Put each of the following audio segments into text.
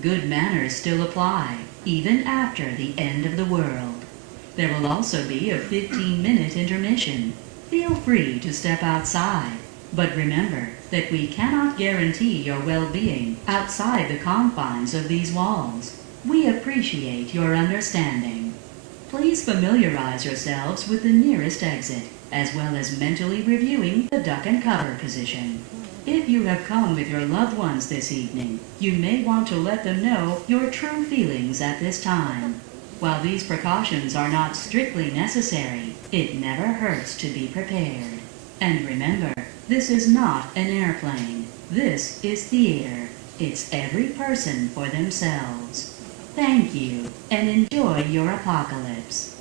Good manners still apply, even after the end of the world. There will also be a 15-minute intermission. Feel free to step outside, but remember that we cannot guarantee your well-being outside the confines of these walls. We appreciate your understanding. Please familiarize yourselves with the nearest exit, as well as mentally reviewing the duck and cover position. If you have come with your loved ones this evening, you may want to let them know your true feelings at this time. While these precautions are not strictly necessary, it never hurts to be prepared. And remember, this is not an airplane. This is theater. It's every person for themselves. Thank you, and enjoy your apocalypse.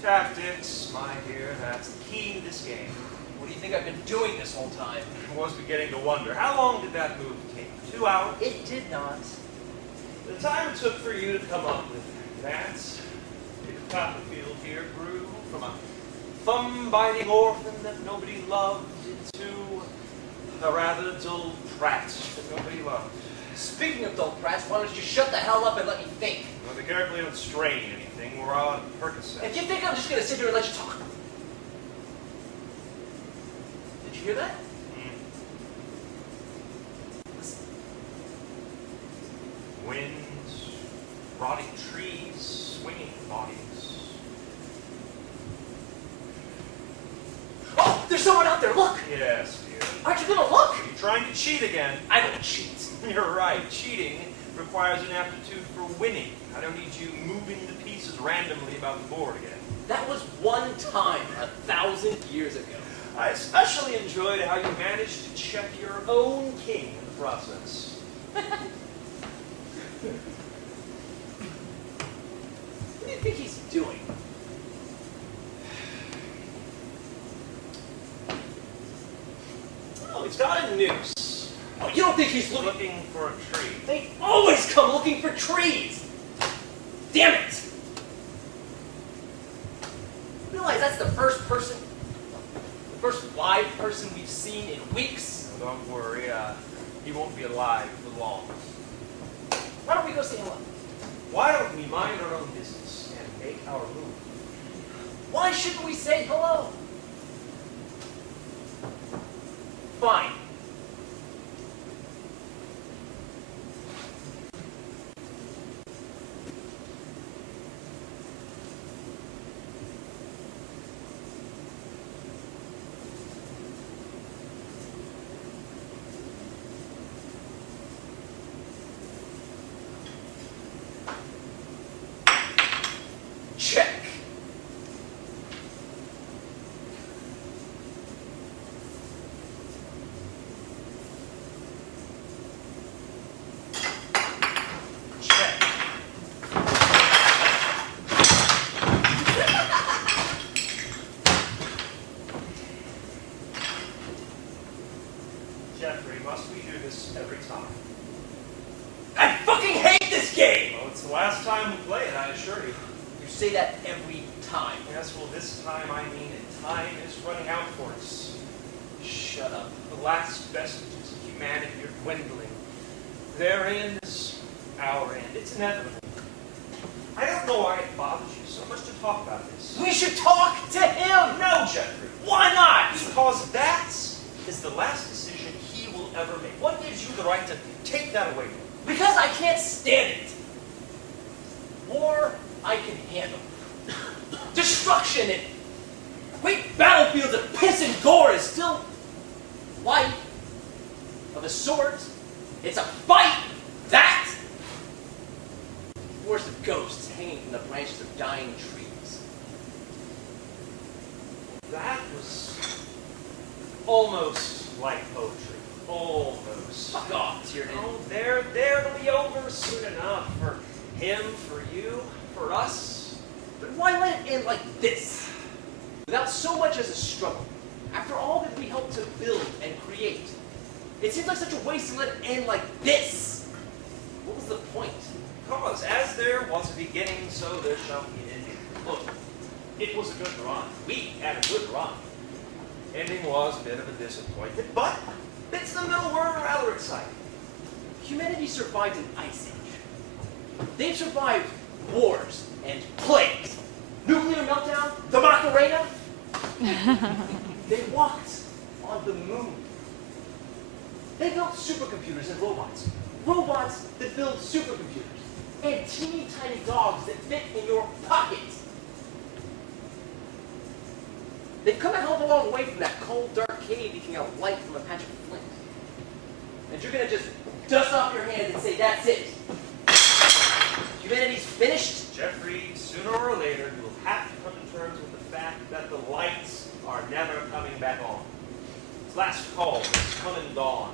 Tactics, my dear, that's the key to this game. What do you think I've been doing this whole time? I was beginning to wonder, how long did that move take? 2 hours? It did not. The time it took for you to come up with that, Peter Copperfield here grew from a thumb-biting orphan that nobody loved into a rather dull brat that nobody loved. Speaking of dull brats, why don't you shut the hell up and let me think? Well, be careful you don't strain anything. We're all on Percocet. If you think I'm just going to sit here and let you talk. Did you hear that? Listen. Winds, rotting trees, swinging bodies. Oh, there's someone out there, look! Yes, dear. Aren't you going to look? Are you trying to cheat again? I don't cheat. You're right. Cheating requires an aptitude for winning. I don't need you moving the pieces randomly about the board again. That was one time 1,000 years ago. I especially enjoyed how you managed to check your own king in the process. What do you think he's doing? Oh, he's got a noose. Oh, you don't think he's looking For a tree. They always come looking for trees! Damn it! Realize that's the first live person we've seen in weeks? Oh, don't worry, he won't be alive for long. Why don't we go say hello? Why don't we mind our own business and make our move? Why shouldn't we say hello? Fine. Check. Check. Jeffrey, must we do this every time? I fucking hate this game! Well, it's the last time we play it, I assure you. You say that every time. Yes, well, this time I mean it. Time is running out for us. Shut up. The last vestiges of humanity are dwindling. Their end is our end. It's inevitable. I don't know why it bothers you so much to talk about this. robots. We should talk to him! No, Jeffrey. Why not? Because that is the last decision he will ever make. What gives you the right to take that away from him? Because I can't stand it. War, I can handle. Destruction and great battlefields of piss and gore is still life. Of a sort, it's a fight. That wars of ghosts hanging from the branches of dying trees. That was almost like poetry. Almost. Fuck off, Tiernan. Oh, it'll be over soon enough. For him, for you, for us. But why let it end like this? Without so much as a struggle. After all that we helped to build and create. It seems like such a waste to let it end like this. What was the point? Because as there was a beginning, so there shall be an ending. Look, it was a good run. We had a good run. Ending was a bit of a disappointment, but bits in the middle were rather exciting. Humanity survived an ice age. They've survived wars and plagues. Nuclear meltdown, the Macarena. They walked on the moon. They built supercomputers and robots. Robots that build supercomputers. And teeny tiny dogs that fit in your pocket. They've come a hell of a long way from that cold, dark cave eking out light from a patch of flint. And you're gonna just dust off your hands and say, that's it. Humanity's finished? Jeffrey, sooner or later, you will have to come to terms with the fact that the lights are never coming back on. It's last call. It's come and gone.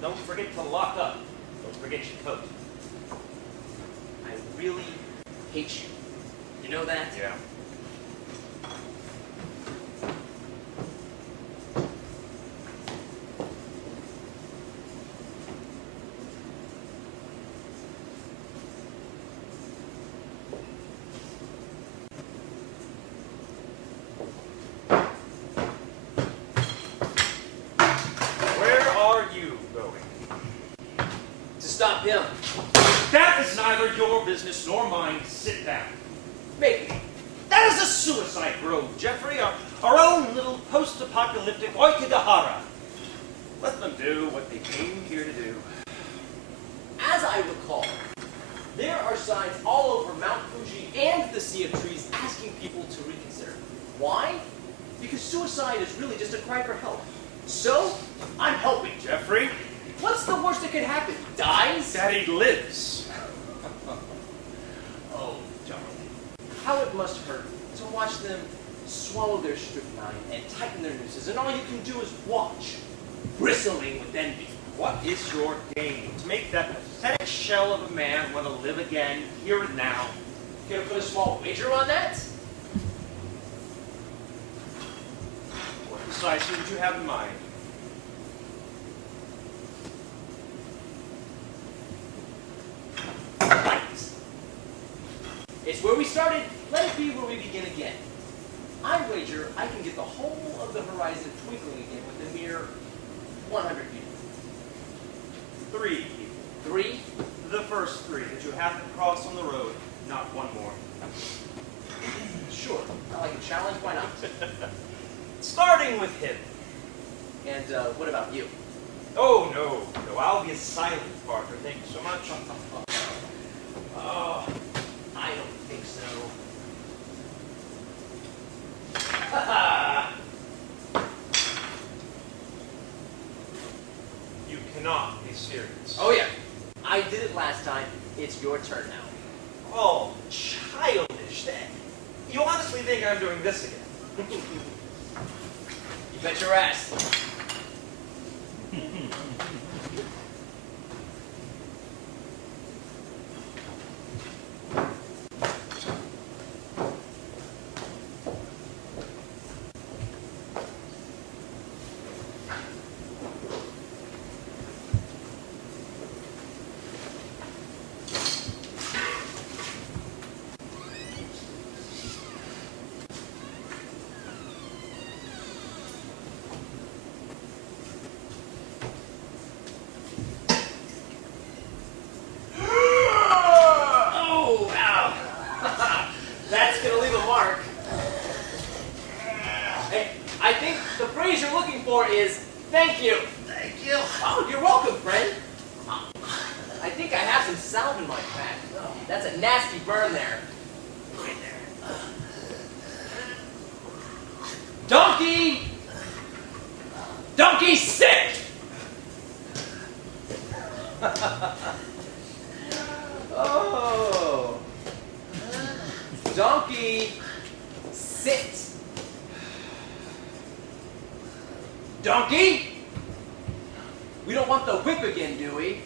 Don't forget to lock up. Don't forget your coat. I really hate you. You know that? Yeah. Where are you going? To stop him. That is neither your business nor mine. Sit down. Maybe. That is a suicide grove, Jeffrey. Our own little post-apocalyptic Oikagahara. Let them do what they came here to do. As I recall, there are signs all over Mount Fuji and the Sea of Trees asking people to reconsider. Why? Because suicide is really just a cry for help. So, I'm helping. Jeffrey, What's the worst that could happen? Dies? Daddy lives. Oh, darling. How it must hurt to watch them swallow their strychnine and tighten their nooses, and all you can do is watch, bristling with envy. What is your game? To make that pathetic shell of a man want to live again, here and now. Care to put a small wager on that? What precisely did you have in mind? Right. It's where we started. Let it be where we begin again. I wager I can get the whole of the horizon twinkling again with a mere 100 people. 3 people. 3? The first 3 that you have to cross on the road, not one more. Sure. I like a challenge. Why not? Starting with him. And what about you? Oh, no. No, I'll be a silent partner. Thank you so much. Oh, I don't think so. You cannot be serious. Oh yeah. I did it last time. It's your turn now. Oh, childish. You honestly think I'm doing this again? You bet your ass. think the phrase you're looking for is thank you. Thank you. Oh, you're welcome, friend. I think I have some salve in my pack. Oh, that's a nasty burn there. Right there. Donkey! Donkey, sit! Oh. Donkey, sit. Donkey? We don't want the whip again, do we?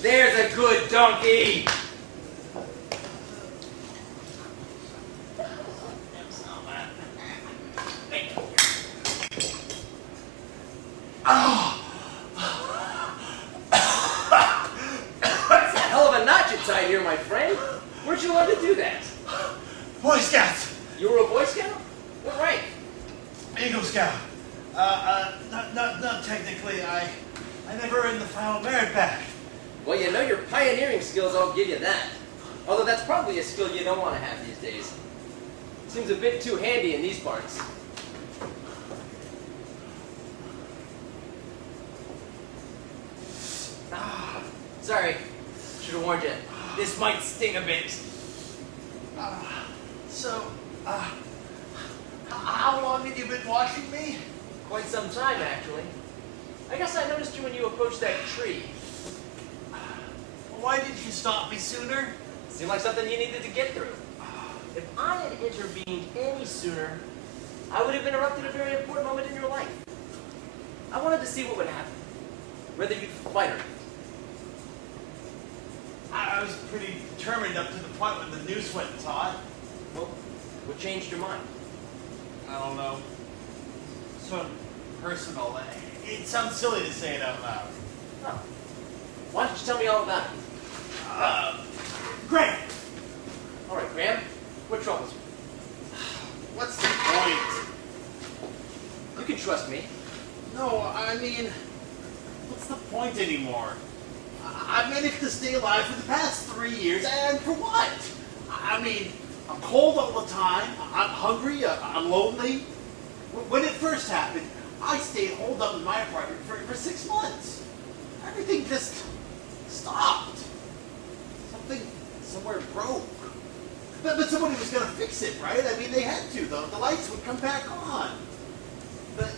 There's a good donkey. Oh. That's a hell of a knot you tied here, my friend. Where'd you learn to do that? Boy Scouts. You were a Boy Scout? What rank? Eagle Scout. Not technically. I never earned the final merit badge. Well, you know your pioneering skills, I'll give you that. Although that's probably a skill you don't want to have these days. Seems a bit too handy in these parts. Sorry, should have warned you. This might sting a bit. How long have you been watching me? Quite some time, actually. I guess I noticed you when you approached that tree. Why didn't you stop me sooner? Seemed like something you needed to get through. If I had intervened any sooner, I would have interrupted a very important moment in your life. I wanted to see what would happen, whether you'd fight or not. I was pretty determined up to the point when the news went, Todd. Well, what changed your mind? I don't know. Sort of personal. It sounds silly to say it out loud. Oh. Why don't you tell me all about it? Graham! All right, Graham. What troubles you? What's the point? You can trust me. No, I mean, what's the point anymore? I've managed to stay alive for the past 3 years, and for what? I mean, I'm cold all the time, I'm hungry, I'm lonely. When it first happened, I stayed holed up in my apartment for 6 months. Everything just stopped. Something somewhere broke. But somebody was going to fix it, right? I mean, they had to. The lights would come back on. But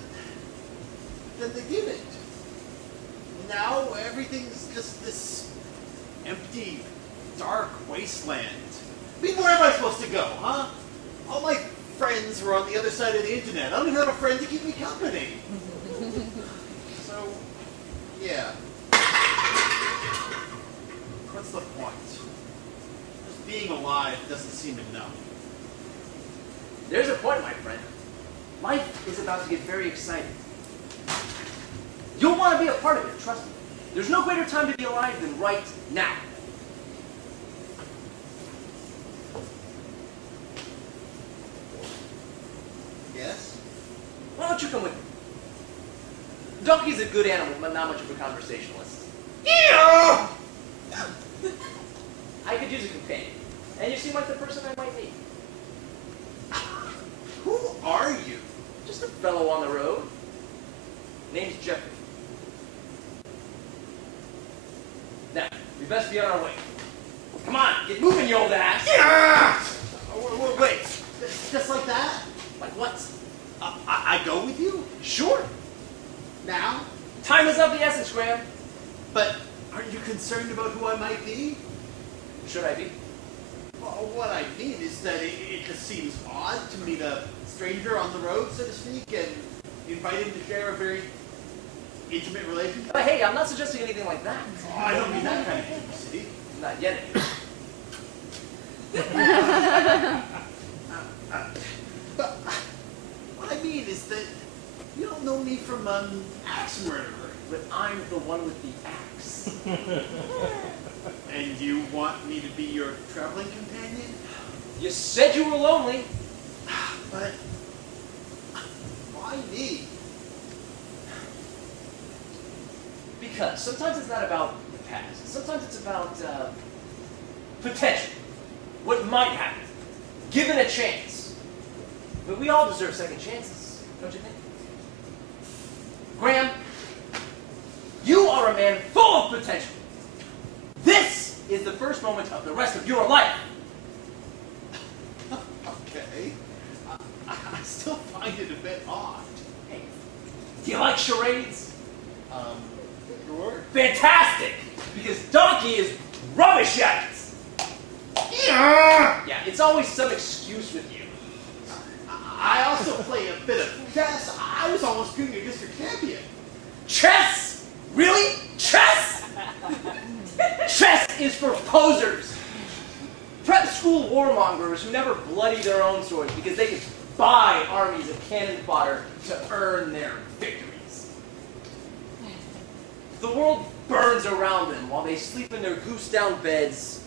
then they didn't. Now everything's just this empty, dark wasteland. I mean, where am I supposed to go, huh? All my friends were on the other side of the internet. I don't even have a friend to keep me company. So, yeah. What's the point? Just being alive doesn't seem enough. There's a point, my friend. Life is about to get very exciting. You'll want to be a part of it, trust me. There's no greater time to be alive than right now. Yes? Why don't you come with me? Donkey's a good animal, but not much of a conversationalist. Yeah! I could use a companion, and you seem like the person I might need. Who are you? Just a fellow on the road. Name's Jeffrey. Now, we best be on our way. Come on, get moving, you old ass! Yeah! Wait, just like that? Like what? I go with you? Sure. Now? Time is of the essence, Graham. But aren't you concerned about who I might be? Should I be? Well, what I mean is that it just seems odd to meet a stranger on the road, so to speak, and invite him to share a very intimate relationship. But hey, I'm not suggesting anything like that. Oh, I don't mean that kind of intimacy. Not yet. But what I mean is that you don't know me from axe murderer. But I'm the one with the axe. And you want me to be your traveling companion? You said you were lonely. But why me? Because sometimes it's not about the past. Sometimes it's about potential. What might happen. Given a chance. But we all deserve second chances, don't you think? Graham, you are a man full of potential. This is the first moment of the rest of your life. Okay. I still find it a bit odd. Hey, do you like charades? Sure. Fantastic! Because Donkey is rubbish at it. Yeah. Yeah, it's always some excuse with you. I also play a bit of chess. I was almost junior district champion. Chess? Really? Chess? Chess is for posers. Prep school warmongers who never bloody their own swords because they can buy armies of cannon fodder to earn their victories. The world burns around them while they sleep in their goose-down beds,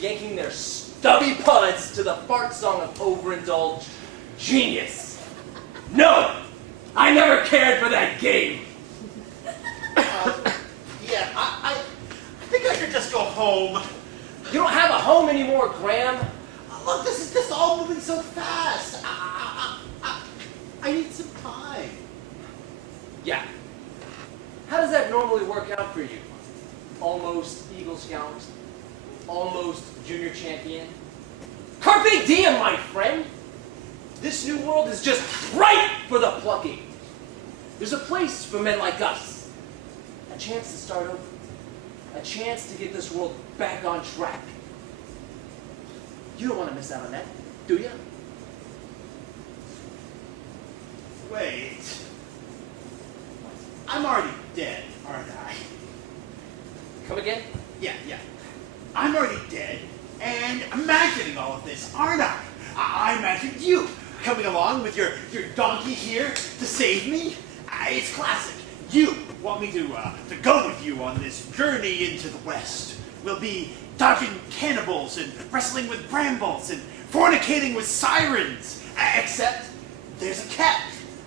yanking their stubby puds to the fart song of overindulged genius. No! I never cared for that game. Yeah, I think I should just go home. You don't have a home anymore, Graham. Look, this is just all moving so fast. I need some time. Yeah. How does that normally work out for you? Almost Eagle Scout, almost junior champion. Carpe diem, my friend! This new world is just ripe for the plucking. There's a place for men like us. A chance to start over. A chance to get this world back on track. You don't want to miss out on that, do you? Wait. I'm already dead, aren't I? Come again? Yeah. I'm already dead and imagining all of this, aren't I? I imagined you coming along with your donkey here to save me. It's classic. You want me to go with you on this journey into the West. We'll be dodging cannibals and wrestling with brambles and fornicating with sirens. Except there's a catch.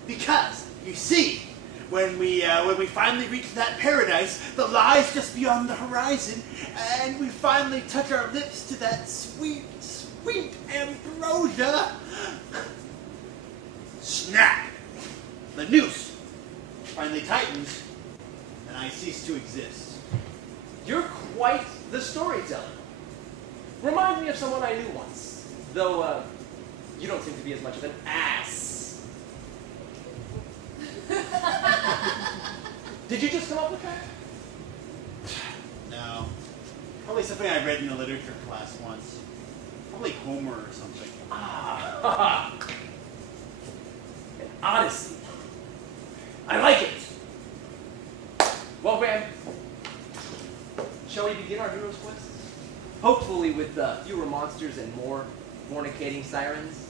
Because, you see, when we finally reach that paradise, the lie's just beyond the horizon, and we finally touch our lips to that sweet, sweet ambrosia. Snap! The noose finally tightens, and I cease to exist. You're quite the storyteller. Remind me of someone I knew once, though you don't seem to be as much of an ass. Did you just come up with that? No. Probably something I read in a literature class once. Probably Homer or something. Ah, an odyssey. I like it. Well, Graham, shall we begin our hero's quest? Hopefully with fewer monsters and more fornicating sirens.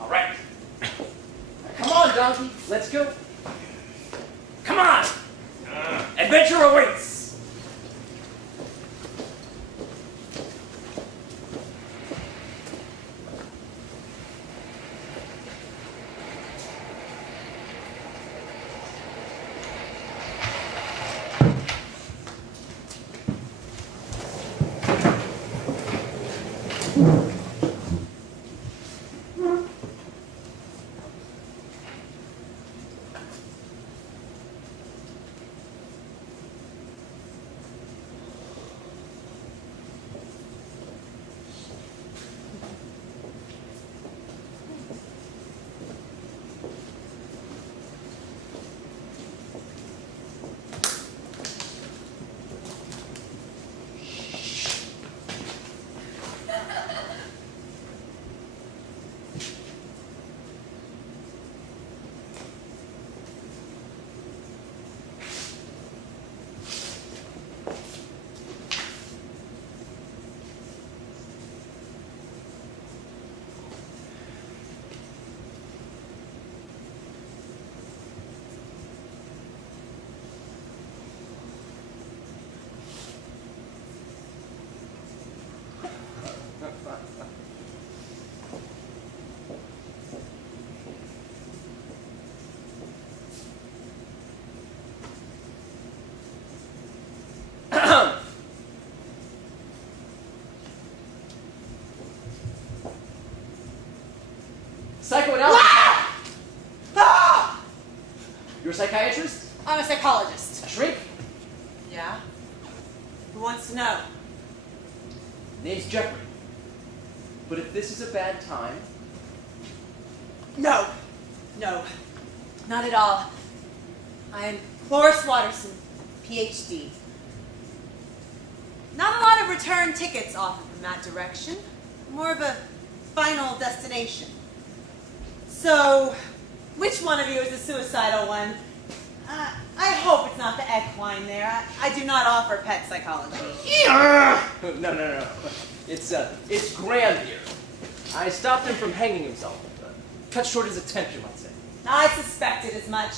All right. Come on, donkey. Let's go. Come on. Adventure awaits. Psychoanalysis. Ah! You're a psychiatrist? I'm a psychologist. A shrink? Yeah? Who wants to know? Name's Jeffrey. But if this is a bad time... No. No. Not at all. I am Cloris Watterson, PhD. Not a lot of return tickets offered from that direction. More of a final destination. So, which one of you is the suicidal one? I hope it's not the equine there. I do not offer pet psychology. No. It's Graham here. I stopped him from hanging himself. Cut short his attempt, you might say. I suspected as much.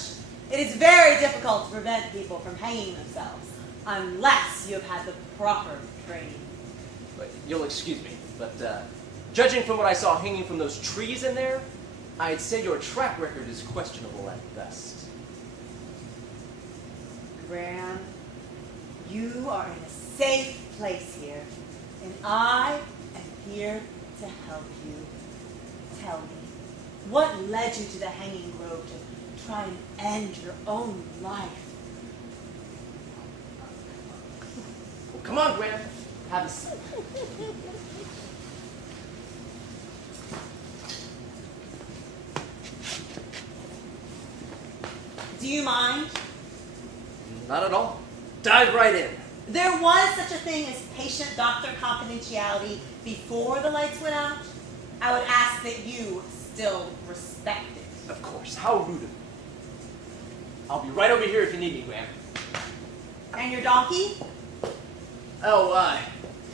It is very difficult to prevent people from hanging themselves, unless you have had the proper training. But you'll excuse me, but judging from what I saw hanging from those trees in there, I'd say your track record is questionable at best. Graham, you are in a safe place here, and I am here to help you. Tell me, what led you to the hanging grove to try and end your own life? Well, come on, Graham. Have a seat. Do you mind? Not at all. Dive right in. There was such a thing as patient-doctor confidentiality before the lights went out. I would ask that you still respect it. Of course. How rude of me. I'll be right over here if you need me, Graham. And your donkey? Oh,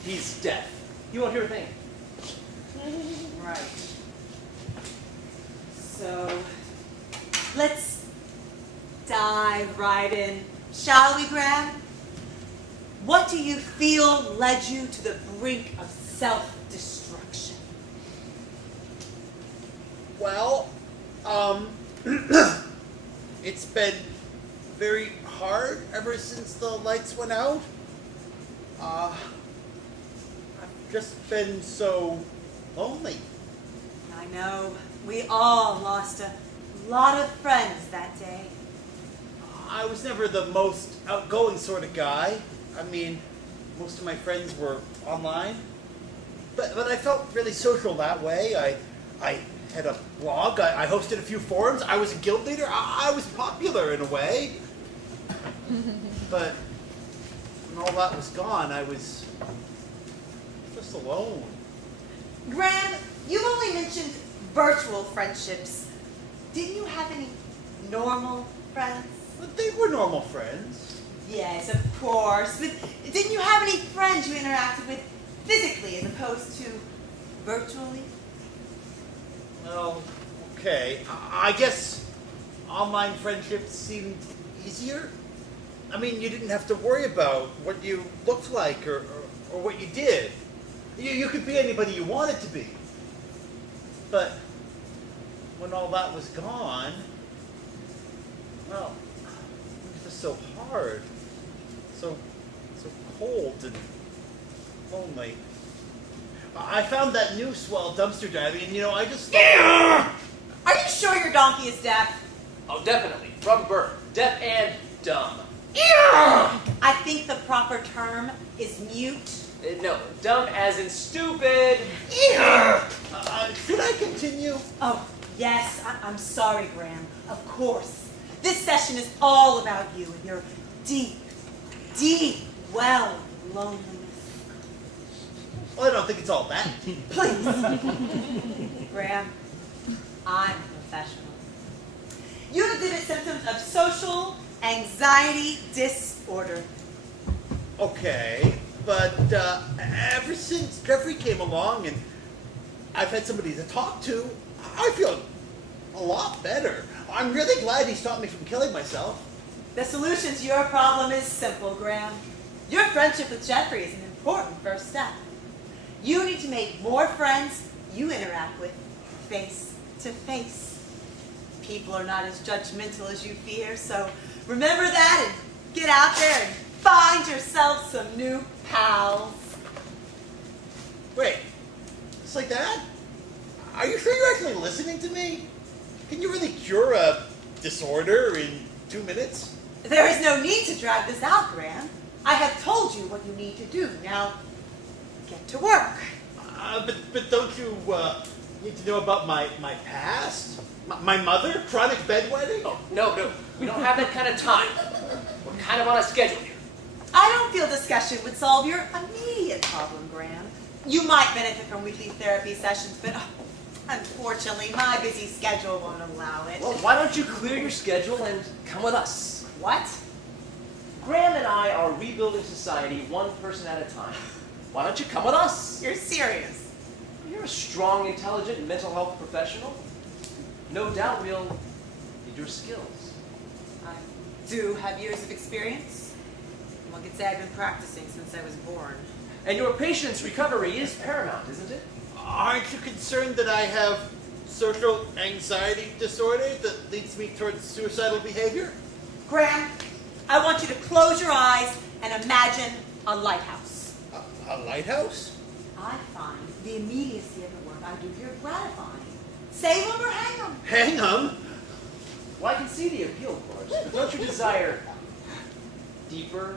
he's deaf. He won't hear a thing. Right. So, let's dive right in. Shall we, Graham? What do you feel led you to the brink of self-destruction? Well, it's been very hard ever since the lights went out. I've just been so lonely. I know. We all lost a lot of friends that day. I was never the most outgoing sort of guy. I mean, most of my friends were online. But I felt really social that way. I had a blog. I hosted a few forums. I was a guild leader. I was popular in a way. But when all that was gone, I was just alone. Graham, you've only mentioned virtual friendships. Didn't you have any normal friends? But they were normal friends. Yes, of course. But didn't you have any friends you interacted with physically as opposed to virtually? Well, okay. I guess online friendships seemed easier. I mean, you didn't have to worry about what you looked like or what you did. You could be anybody you wanted to be. But when all that was gone, well, it was just so hard. So cold and lonely. I found that new swell dumpster diving, and I just... Are you sure your donkey is deaf? Oh, definitely. From birth. Deaf and dumb. I think the proper term is mute. No, dumb as in stupid. Should I continue? Oh, yes. I'm sorry, Graham. Of course. This session is all about you and your deep, deep well of loneliness. Well, I don't think it's all that deep. Please. Graham, I'm a professional. You exhibit symptoms of social anxiety disorder. Okay, but ever since Jeffrey came along and I've had somebody to talk to, I feel a lot better. I'm really glad he stopped me from killing myself. The solution to your problem is simple, Graham. Your friendship with Jeffrey is an important first step. You need to make more friends you interact with face to face. People are not as judgmental as you fear, so remember that and get out there and find yourself some new pals. Wait, it's like that? Are you sure you're actually listening to me? Can you really cure a disorder in 2 minutes? There is no need to drag this out, Graham. I have told you what you need to do. Now, get to work. But don't you need to know about my past? My mother? Chronic bedwetting? Oh, no. We don't have that kind of time. We're kind of on a schedule here. I don't feel discussion would solve your immediate problem, Graham. You might benefit from weekly therapy sessions, but unfortunately, my busy schedule won't allow it. Well, why don't you clear your schedule and come with us? What? Graham and I are rebuilding society one person at a time. Why don't you come with us? You're serious? You're a strong, intelligent mental health professional. No doubt we'll need your skills. I do have years of experience. One could say I've been practicing since I was born. And your patient's recovery is paramount, isn't it? Aren't you concerned that I have social anxiety disorder that leads me towards suicidal behavior? Graham, I want you to close your eyes and imagine a lighthouse. A lighthouse? I find the immediacy of the work I do here gratifying. Save them or hang them. Hang 'em? Well, I can see the appeal, of course, but don't you desire deeper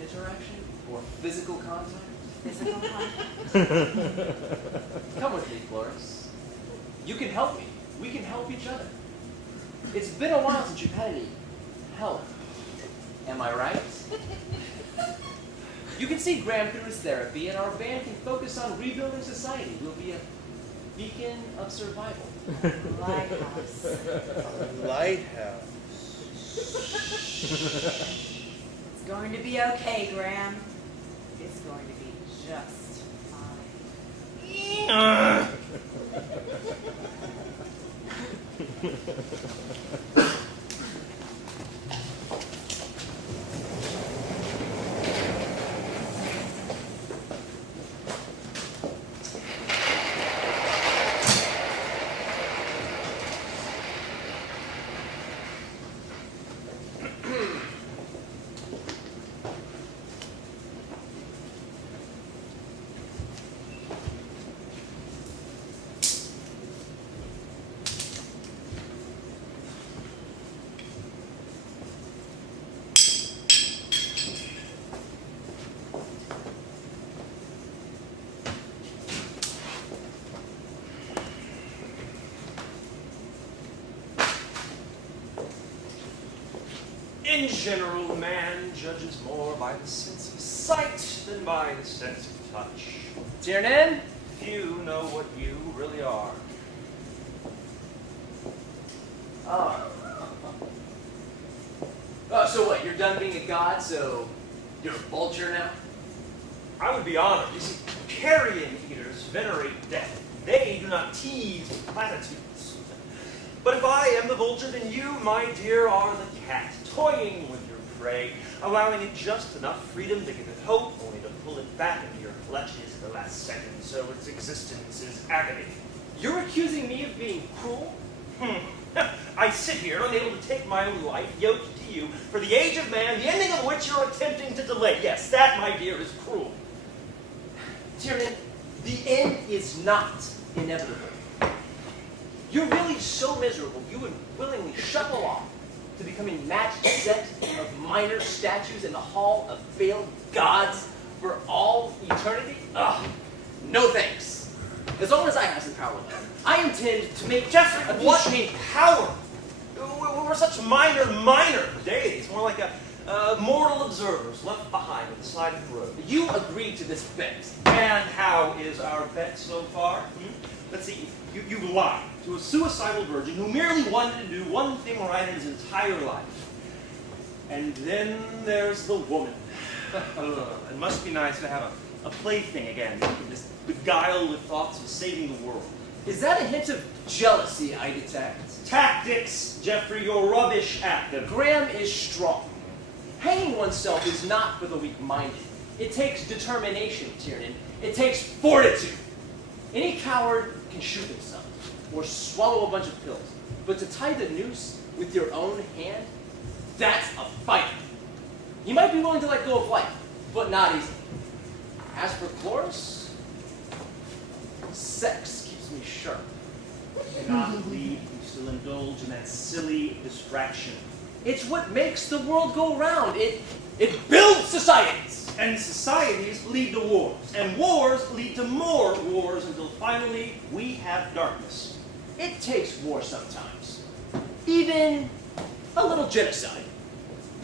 interaction or physical contact? Physical contact? Come with me, Flores. You can help me. We can help each other. It's been a while since you've had any help. Am I right? You can see Graham through his therapy, and our band can focus on rebuilding society. We'll be a beacon of survival. Lighthouse. A lighthouse. It's going to be okay, Graham. It's going to be just fine. In general, man judges more by the sense of sight than by the sense of touch. Tiernan? Few know what you really are. Oh. Oh, so what? You're done being a god, so you're a vulture now? I would be honored. You see, carrion eaters venerate death. They do not tease with platitudes. But if I am the vulture, then you, my dear, are the cat, toying with your prey, allowing it just enough freedom to give it hope, only to pull it back into your clutches at the last second, so its existence is agony. You're accusing me of being cruel? I sit here unable to take my own life, yoked to you, for the age of man, the ending of which you're attempting to delay. Yes, that, my dear, is cruel. Tiernan, the end is not inevitable. You're really so miserable, you would willingly shuffle off to becoming a matched set of minor statues in the Hall of Failed Gods for all eternity? Ugh, no thanks. As long as I have some power left, I intend to make Jeffrey, what change. power? We're such minor deities, more like mortal observers left behind at the side of the road. You agreed to this bet. And how is our bet so far? Let's see, you lied to a suicidal virgin who merely wanted to do one thing right in his entire life. And then there's the woman. It must be nice to have a plaything again. You can just beguile with thoughts of saving the world. Is that a hint of jealousy I detect? Tactics, Jeffrey, you're rubbish at them. Graham is strong. Hanging oneself is not for the weak-minded. It takes determination, Tiernan. It takes fortitude. Any coward can shoot himself or swallow a bunch of pills. But to tie the noose with your own hand, that's a fighter. You might be willing to let go of life, but not easily. As for Chloris, sex keeps me sharp. And I believe you still indulge in that silly distraction. It's what makes the world go round. It builds societies. And societies lead to wars. And wars lead to more wars until finally we have darkness. It takes war sometimes. Even a little genocide.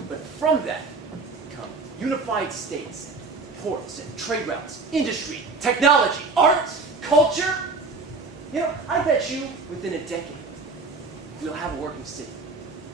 But from that come unified states, ports and trade routes, industry, technology, art, culture. You know, I bet you within a decade, we'll have a working city.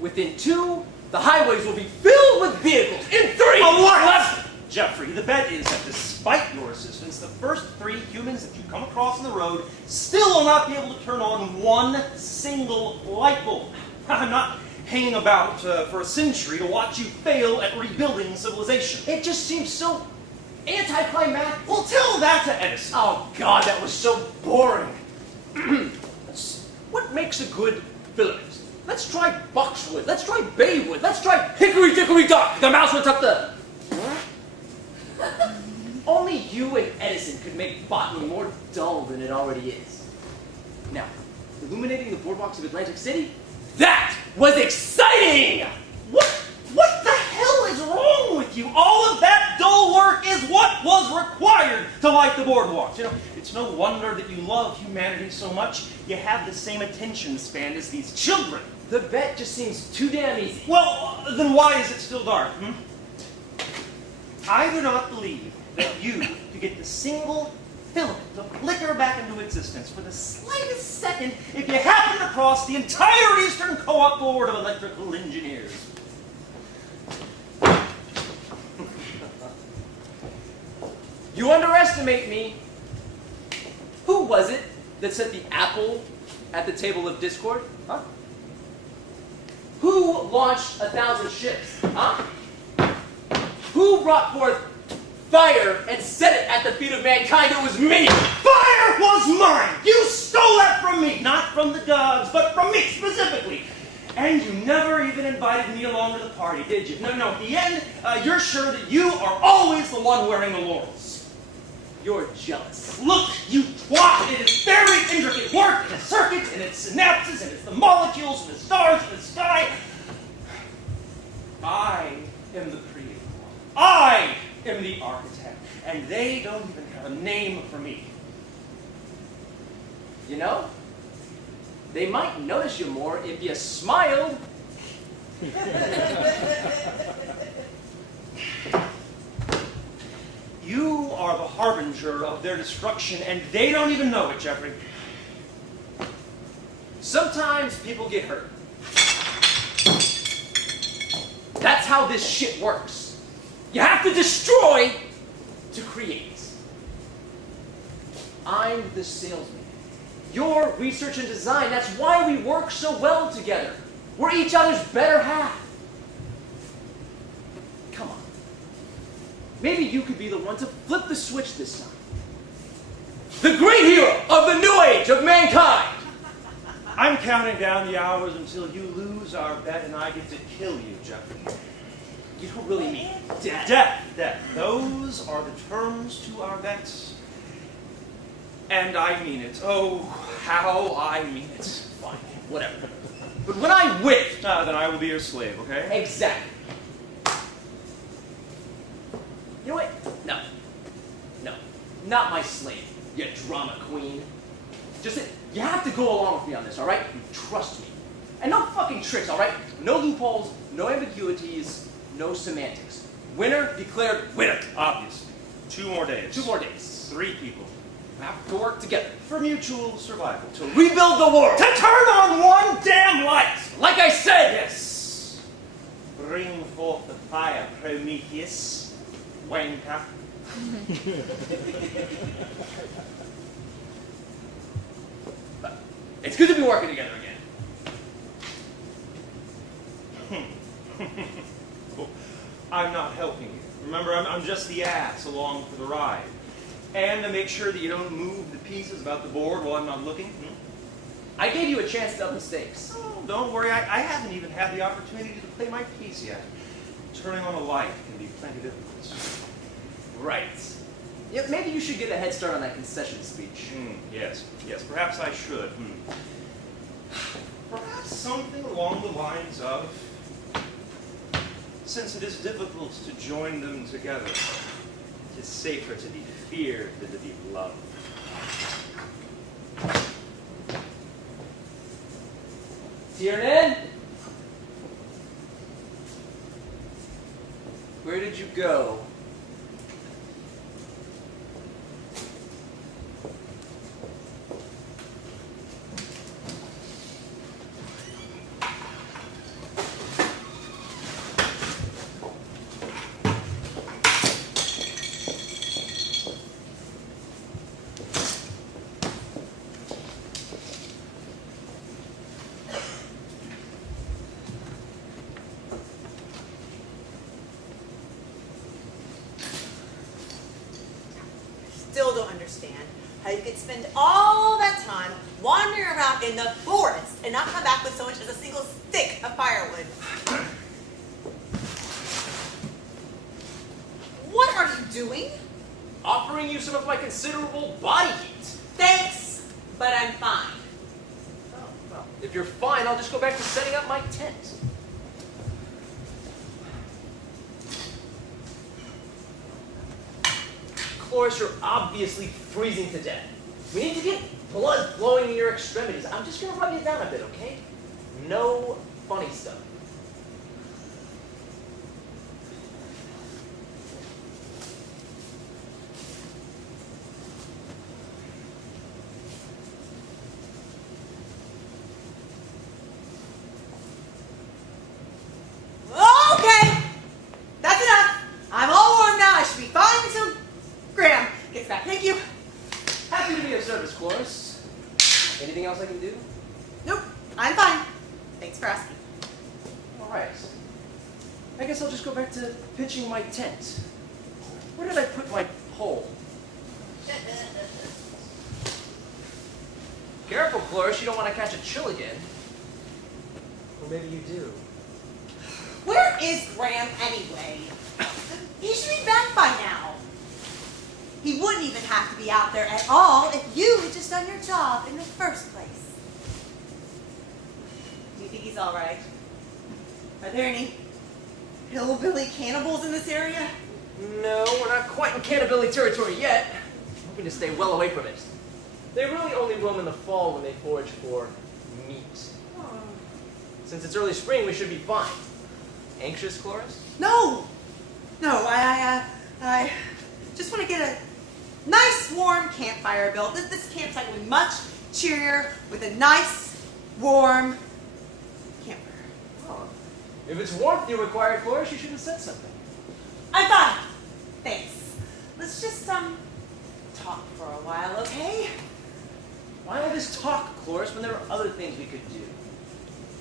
Within 2, the highways will be filled with vehicles. In 3, Alas! Jeffrey, the bet is that despite your assistance, the first 3 humans that you come across on the road still will not be able to turn on one single light bulb. I'm not hanging about for a century to watch you fail at rebuilding civilization. It just seems so anticlimactic. Well, tell that to Edison. Oh, God, that was so boring. What makes a good filament? Let's try boxwood. Let's try baywood. Let's try hickory-dickory-dock. The mouse went up the... Only you and Edison could make botany more dull than it already is. Now, illuminating the boardwalks of Atlantic City? That was exciting! What the hell is wrong with you? All of that dull work is what was required to light the boardwalks. You know, it's no wonder that you love humanity so much. You have the same attention span as these children. The bet just seems too damn easy. Well, then why is it still dark? I do not believe that you could get the single filament to flicker back into existence for the slightest second if you happen to cross the entire Eastern Co-op Board of Electrical Engineers. You underestimate me. Who was it that set the apple at the table of discord? Huh? Who launched 1,000 ships? Huh? Who brought forth fire and set it at the feet of mankind? It was me! Fire was mine! You stole that from me! Not from the gods, but from me specifically. And you never even invited me along to the party, did you? No, at the end, you're sure that you are always the one wearing the laurels. You're jealous. Look, you twat! It is very intricate work, and it's circuits, and it's synapses, and it's the molecules, and the stars, and the sky. I am the creator. I am the architect, and they don't even have a name for me. You know, they might notice you more if you smiled. You are the harbinger of their destruction, and they don't even know it, Jeffrey. Sometimes people get hurt. That's how this shit works. You have to destroy to create. I'm the salesman. You're research and design. That's why we work so well together. We're each other's better half. Come on. Maybe you could be the one to flip the switch this time. The great hero of the new age of mankind. I'm counting down the hours until you lose our bet and I get to kill you, Jeffrey. You don't really mean death. Death. Those are the terms to our bets. And I mean it. Oh, how I mean it. Fine, whatever. But when I win... Then I will be your slave, okay? Exactly. You know what? No. Not my slave, you drama queen. Just that you have to go along with me on this, all right? Trust me. And no fucking tricks, all right? No loopholes, no ambiguities, no semantics. Winner declared winner. Obviously. 2 more days. 2 more days. 3 people. We have to work together For mutual survival. to rebuild the world. To turn on one damn light! Like I said, Yes. Bring forth the fire, Prometheus. Wanker. it's good to be working together again. I'm not helping you. Remember, I'm just the ass along for the ride. And to make sure that you don't move the pieces about the board while I'm not looking. I gave you a chance to up the stakes. Oh, don't worry, I haven't even had the opportunity to play my piece yet. Turning on a light can be plenty difficult. Right. Yeah, maybe you should get a head start on that concession speech. Yes, perhaps I should. something along the lines of, since it is difficult to join them together, it is safer to be feared than to be loved. Tiernan? Where did you go? Still don't understand how you could spend all that time wandering around in the forest and not come back with so much as a single stick of firewood. What are you doing? Offering you some of my considerable body heat. Thanks, but I'm fine. Oh, well, if you're fine, I'll just go back to setting up my tent. Chloris, you're obviously freezing to death. We need to get blood flowing in your extremities. I'm just gonna rub you down a bit, okay? No funny stuff. Okay, that's enough. I'm all warm now. I should be fine until Graham gets back. Thank you. Happy to be of service, Chloris. Anything else I can do? Nope, I'm fine. Thanks for asking. All right. I guess I'll just go back to pitching my tent. Where did I put my pole? Careful, Chloris. You don't want to catch a chill again. Or maybe you do. Where is Graham anyway? He should be back by now. He wouldn't even have to be out there at all if you had just done your job in the first place. Do you think he's all right? Are there any hillbilly cannibals in this area? No, we're not quite in Canterbury territory yet. I'm hoping to stay well away from it. They really only roam in the fall when they forage for meat. Oh. Since it's early spring, we should be fine. Anxious, Chloris? No, I just want to get a nice warm campfire built. This campsite will be much cheerier with a nice warm campfire. Oh. If it's warmth you require, Chloris, you should have said something. I'm fine. Thanks. Let's just talk for a while, okay? Why all this talk, Chloris, when there are other things we could do?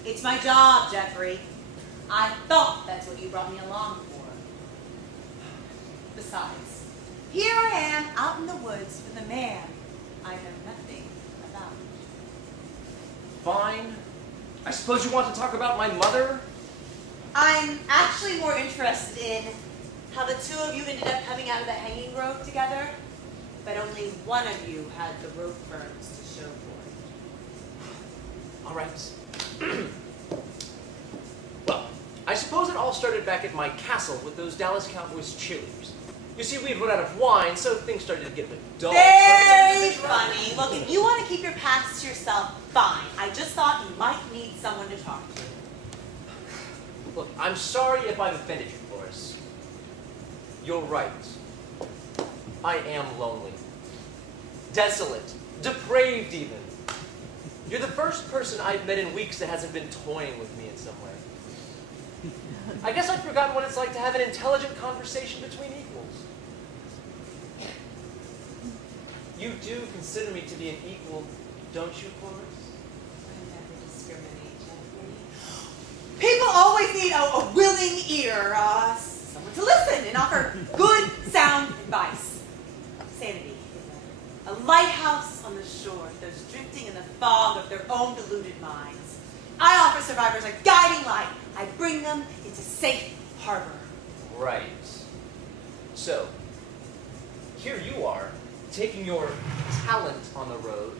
It's my job, Jeffrey. I thought that's what you brought me along for. Besides, here I am out in the woods with a man I know nothing about. Fine. I suppose you want to talk about my mother? I'm actually more interested in how the two of you ended up coming out of the hanging grove together, but only one of you had the rope burns to show for it. All right. Well, I suppose it all started back at my castle with those Dallas Cowboys cheerleaders. You see, we'd run out of wine, so things started to get a bit dull. Very funny. Look, if you want to keep your past to yourself, fine. I just thought you might need someone to talk to. Look, I'm sorry if I've offended you, Chloris. You're right. I am lonely. Desolate. Depraved, even. You're the first person I've met in weeks that hasn't been toying with me in some way. I guess I've forgotten what it's like to have an intelligent conversation between equals. You do consider me to be an equal, don't you, Chloris? I never discriminate, Jeffrey. People always need a willing ear, someone to listen and offer good, sound advice. Sanity is a lighthouse on the shore, those drifting in the fog of their own deluded minds. I offer survivors a guiding light. I bring them into safe harbor. Right. So, here you are, taking your talent on the road,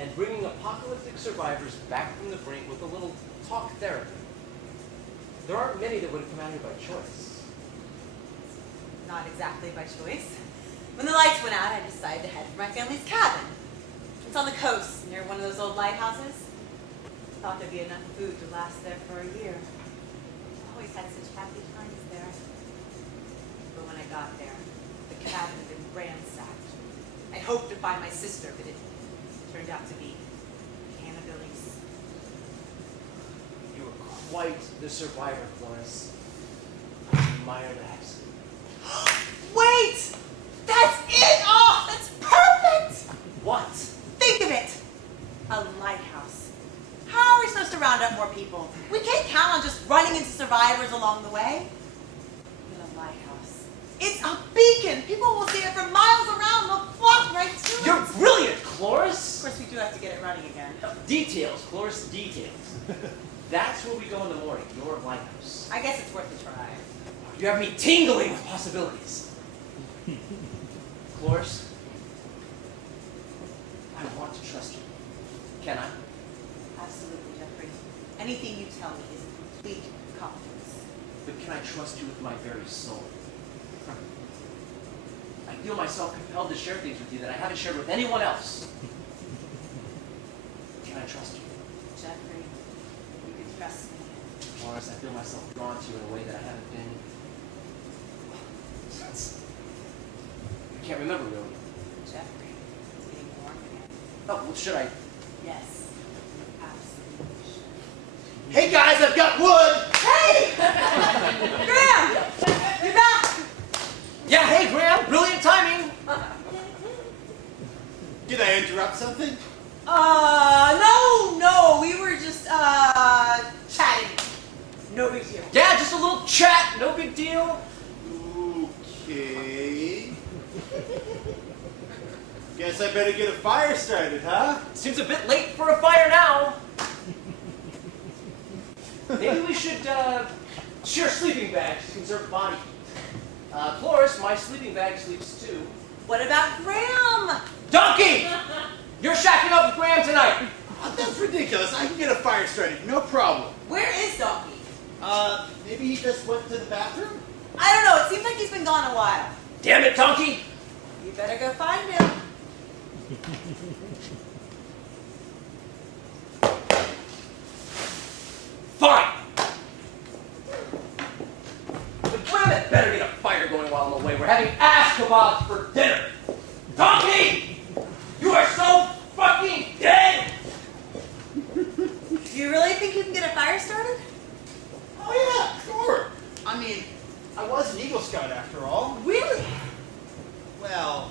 and bringing apocalyptic survivors back from the brink with a little talk therapy. There aren't many that would have come out here by choice. Not exactly by choice. When the lights went out, I decided to head for my family's cabin. It's on the coast, near one of those old lighthouses. Thought there'd be enough food to last there for a year. Always had such happy times there. But when I got there, the cabin had been ransacked. I hoped to find my sister, but it turned out to be cannibals. You were quite the survivor, Florence. I admire that. Wait! That's it! Oh, that's perfect! What? Think of it! A lighthouse. How are we supposed to round up more people? We can't count on just running into survivors along the way. But a lighthouse. It's a beacon! People will see it from miles around. They'll flock right to it. You're brilliant, Of Cloris! course, we do have to get it running again. Details, Cloris, details. That's where we go in the morning, your lighthouse. I guess it's worth a try. You have me tingling with possibilities. Cloris, I want to trust you. Can I? Absolutely, Jeffrey. Anything you tell me is in complete confidence. But can I trust you with my very soul? I feel myself compelled to share things with you that I haven't shared with anyone else. Can I trust you? Jeffrey, you can trust me. Cloris, I feel myself drawn to you in a way that I haven't been since. I can't remember really. Jeffrey, it's getting warm again. Oh, well, should I? Yes, absolutely. Hey guys, I've got wood! Hey! Graham! You're back! Yeah, hey, Graham, brilliant timing. Did I interrupt something? No, we were just, chatting. No big deal. Yeah, just a little chat, no big deal. Okay. Guess I better get a fire started, huh? Seems a bit late for a fire now. Maybe we should share sleeping bags to conserve body heat. Cloris, my sleeping bag sleeps too. What about Graham? Donkey! You're shacking up with Graham tonight. Oh, that's ridiculous. I can get a fire started, no problem. Where is Donkey? Maybe he just went to the bathroom? I don't know, it seems like he's been gone a while. Damn it, Donkey! You better go find him. Fine! But Graham had better get a fire going while I'm away. We're having ass kebabs for dinner. Donkey! You are so fucking dead! Do you really think you can get a fire started? Oh yeah, sure. I mean, I was an Eagle Scout after all. Really? Well,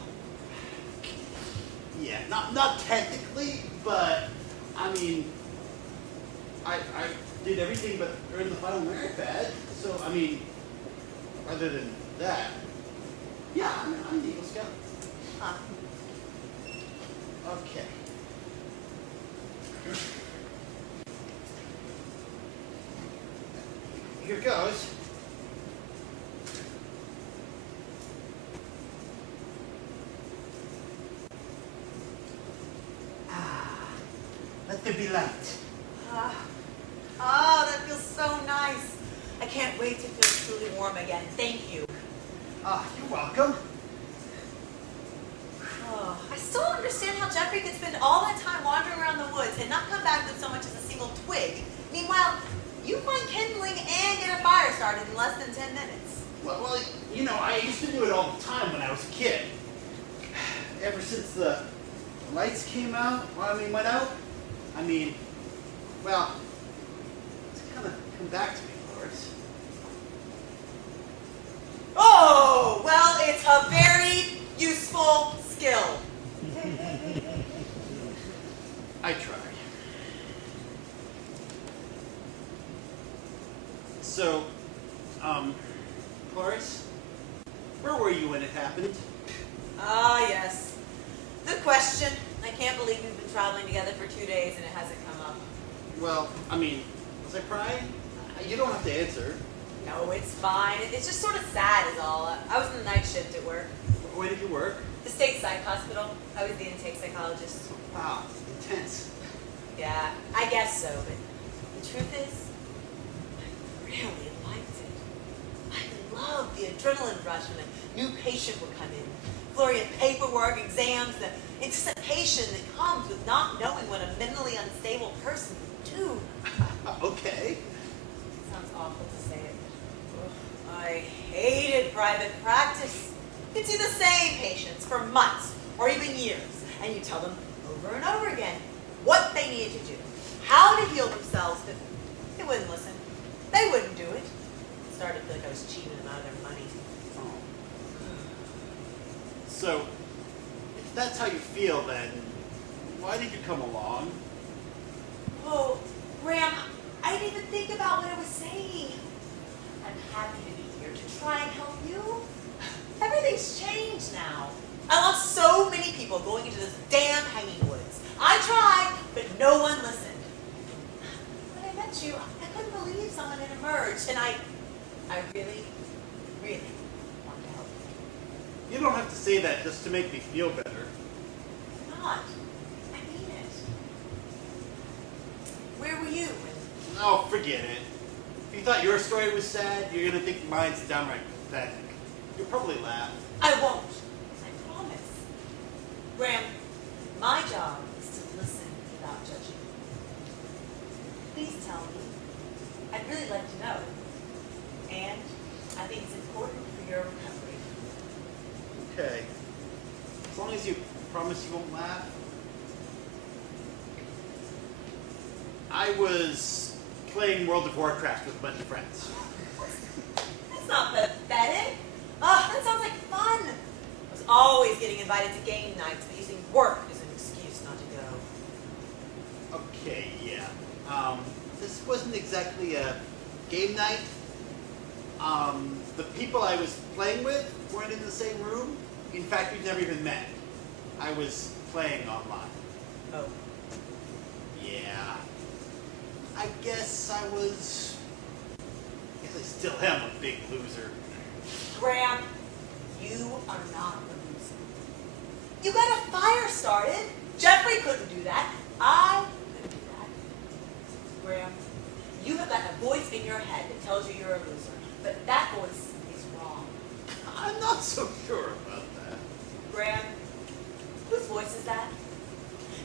yeah, not technically, but I mean, I did everything but earn the final merit badge. So I mean, other than that, yeah, I'm an Eagle Scout. Huh. Okay. Here goes. Let there be light. Oh, that feels so nice. I can't wait to feel truly warm again. Thank you. You're welcome. Oh, I still don't understand how Jeffrey could spend all that time wandering around the woods and not come back with so much as a single twig. Meanwhile, you find kindling and get a fire started in less than 10 minutes. Well, you know, I used to do it all the time when I was a kid. Ever since the lights came out, went out, well, it's kind of come back to me, Cloris. Oh, well, it's a very useful skill. I try. So, Cloris, where were you when it happened? Ah, yes. Good question. I can't believe we've been traveling together for 2 days and it hasn't come up. Well, was I crying? You don't have to answer. No, it's fine. It's just sort of sad is all. I was in the night shift at work. Where did you work? The state psych hospital. I was the intake psychologist. Wow. intense. Yeah, I guess so, but the truth is, I really liked it. I loved the adrenaline rush when a new patient would come in. Flurry of paperwork, exams, the anticipation that comes with not knowing what a mentally unstable person would do. Okay. Sounds awful to say it. I hated private practice. You'd see the same patients for months or even years, and you tell them over and over again what they needed to do, how to heal themselves, but they wouldn't listen. They wouldn't do it. It started to feel like I was cheating them out of their money. Oh. So, if that's how you feel, then why did you come along? Oh, Graham, I didn't even think about what I was saying. I'm happy to be here to try and help you. Everything's changed now. I lost so many people going into this damn hanging woods. I tried, but no one listened. When I met you, I couldn't believe someone had emerged, and I really, really want to help you. You don't have to say that just to make me feel better. I'm not. I mean it. Where were you when Oh, forget it. If you thought your story was sad, you're going to think mine's downright pathetic. You'll probably laugh. I won't. I promise. Graham, my job is to listen without judging. Please tell me. I'd really like to know. And I think it's important for your recovery. Okay. As long as you promise you won't laugh. I was playing World of Warcraft with a bunch of friends. That's not pathetic. Oh, that sounds like fun. I was always getting invited to game nights, but using work as an excuse not to go. Okay, yeah. This wasn't exactly a game night. The people I was playing with weren't in the same room. In fact, we'd never even met. I was playing online. Oh. Yeah. I guess I still am a big loser. Graham, you are not a loser. You got a fire started. Jeffrey couldn't do that. I couldn't do that. Graham, you have got a voice in your head that tells you you're a loser. But that voice is wrong. I'm not so sure about that. Graham, whose voice is that?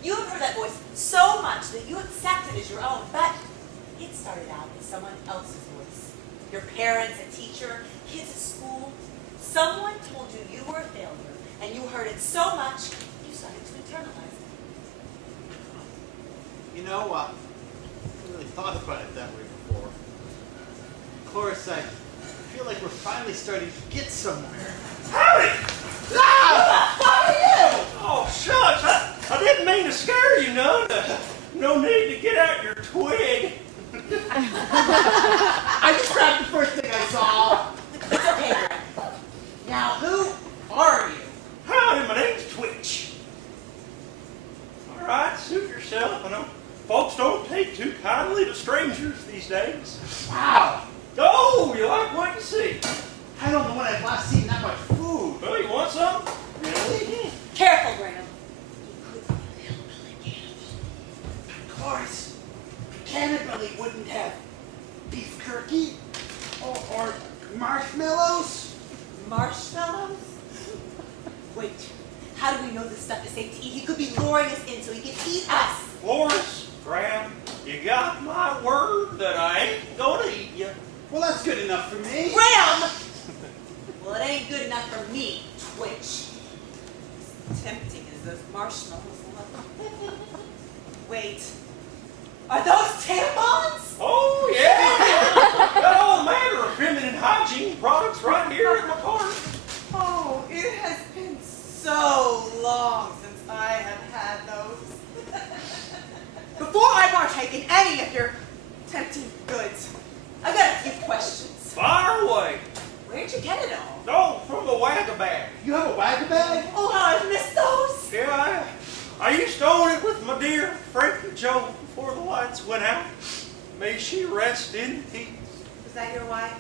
You have heard that voice so much that you accept it as your own, but it started out as someone else's voice. Your parents, a teacher, kids at school. Someone told you you were a failure, and you heard it so much, you started to internalize it. You know, I haven't really thought about it that way before. Cloris, I feel like we're finally starting to get somewhere. Howdy! Ah! How are you? Oh, shucks. I didn't mean to scare you none. No need to get out your twig. I just grabbed the first thing I saw. It's okay, Graham. Now, who are you? Howdy, my name's Twitch. All right, suit yourself. I know folks don't take too kindly to strangers these days. Wow. Oh, you like what you see? I don't know when I've last seen that much food. Well, you want some? Really? Careful, Graham. Of course. Cannibally wouldn't have beef jerky or marshmallows. Marshmallows? Wait, how do we know this stuff is safe to eat? He could be luring us in so he can eat us. Florence, Graham, you got my word that I ain't gonna eat you. Well, that's good enough for me. Graham! Well, it ain't good enough for me, Twitch. As tempting as those marshmallows look. Wait, are those tampons? Oh, yeah. Got all manner of feminine hygiene products right here in my cart. Oh, it has been so long since I have had those. Before I partake in any of your tempting goods, I've got a few questions. Fire away. Where'd you get it all? Oh, from the wagabag. You have a wag bag? Oh, how I've missed those. Yeah, I used to own it with my dear Frankie Joe before the lights went out. May she rest in peace. Was that your wife?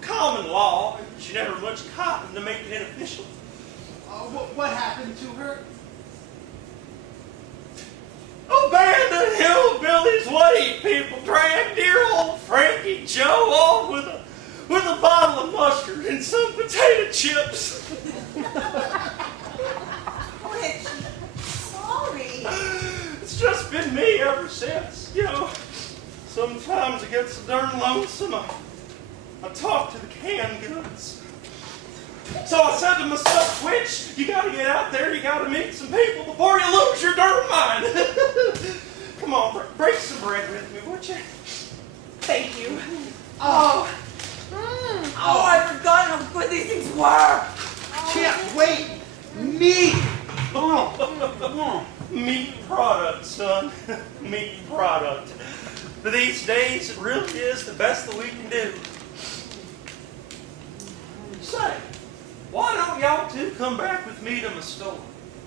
Common law, she never much cotton to make it official. What happened to her? Abandoned hillbillies, white people drag dear old Frankie Joe off with a bottle of mustard and some potato chips. Rich, sorry. It's just been me ever since. You know, sometimes it gets so darn lonesome. I talk to the canned goods. So I said to myself, Twitch, you gotta get out there, you gotta meet some people before you lose your darn mind. Come on, break some bread with me, would you? Thank you. Oh, I forgot how good these things were. Chip, wait! Meat! Oh. Meat product, son. Meat product. But these days, it really is the best that we can do. Say, why don't y'all two come back with me to my store?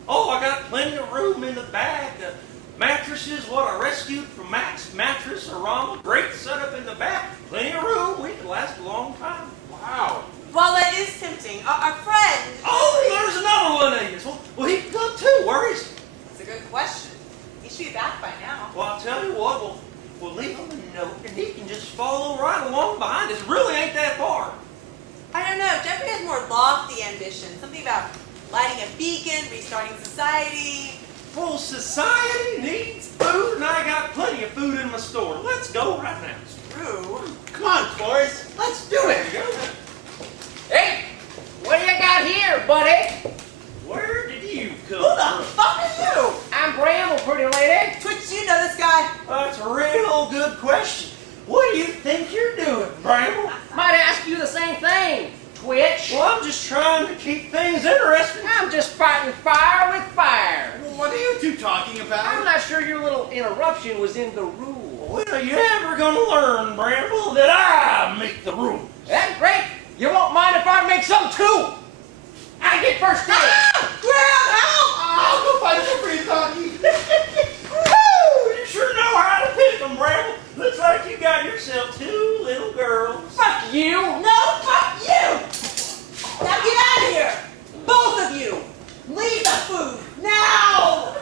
Oh, I got plenty of room in the back. The mattresses, what I rescued from Max Mattress Arama. Great setup in the back. Plenty of room. We can last a long time. Wow. Well, that is tempting. Our friend. Oh, there's another one of you. Well, he can come too. Where is he? That's a good question. He should be back by now. Well, I'll tell you what. We'll leave him a note, and he can just follow right along behind us. It really ain't that far. I don't know. Jeffrey has more lofty ambitions. Something about lighting a beacon, restarting society. Well, society needs food, and I got plenty of food in my store. Let's go right now. True. Come on, Cloris. Let's do it. There you go. Hey, what do you got here, buddy? Where did you come Who the from? fuck are you? I'm Bramble, pretty lady. Twitch, do you know this guy? That's a real good question. What do you think you're doing, Bramble? Might ask you the same thing, Twitch. Well, I'm just trying to keep things interesting. I'm just fighting fire with fire. Well, what are you two talking I'm about? not sure your little interruption was in the rules. When are you ever going to learn, Bramble, that I make the rules? That's great. You won't mind if I make some too. I get first dibs. Graham, help! I'll go find you for you, doggy. Woo! You sure know how to pick them, Bramble. Looks like you got yourself two little girls. Fuck you. No, fuck you! Now get out of here! Both of you! Leave the food! Now!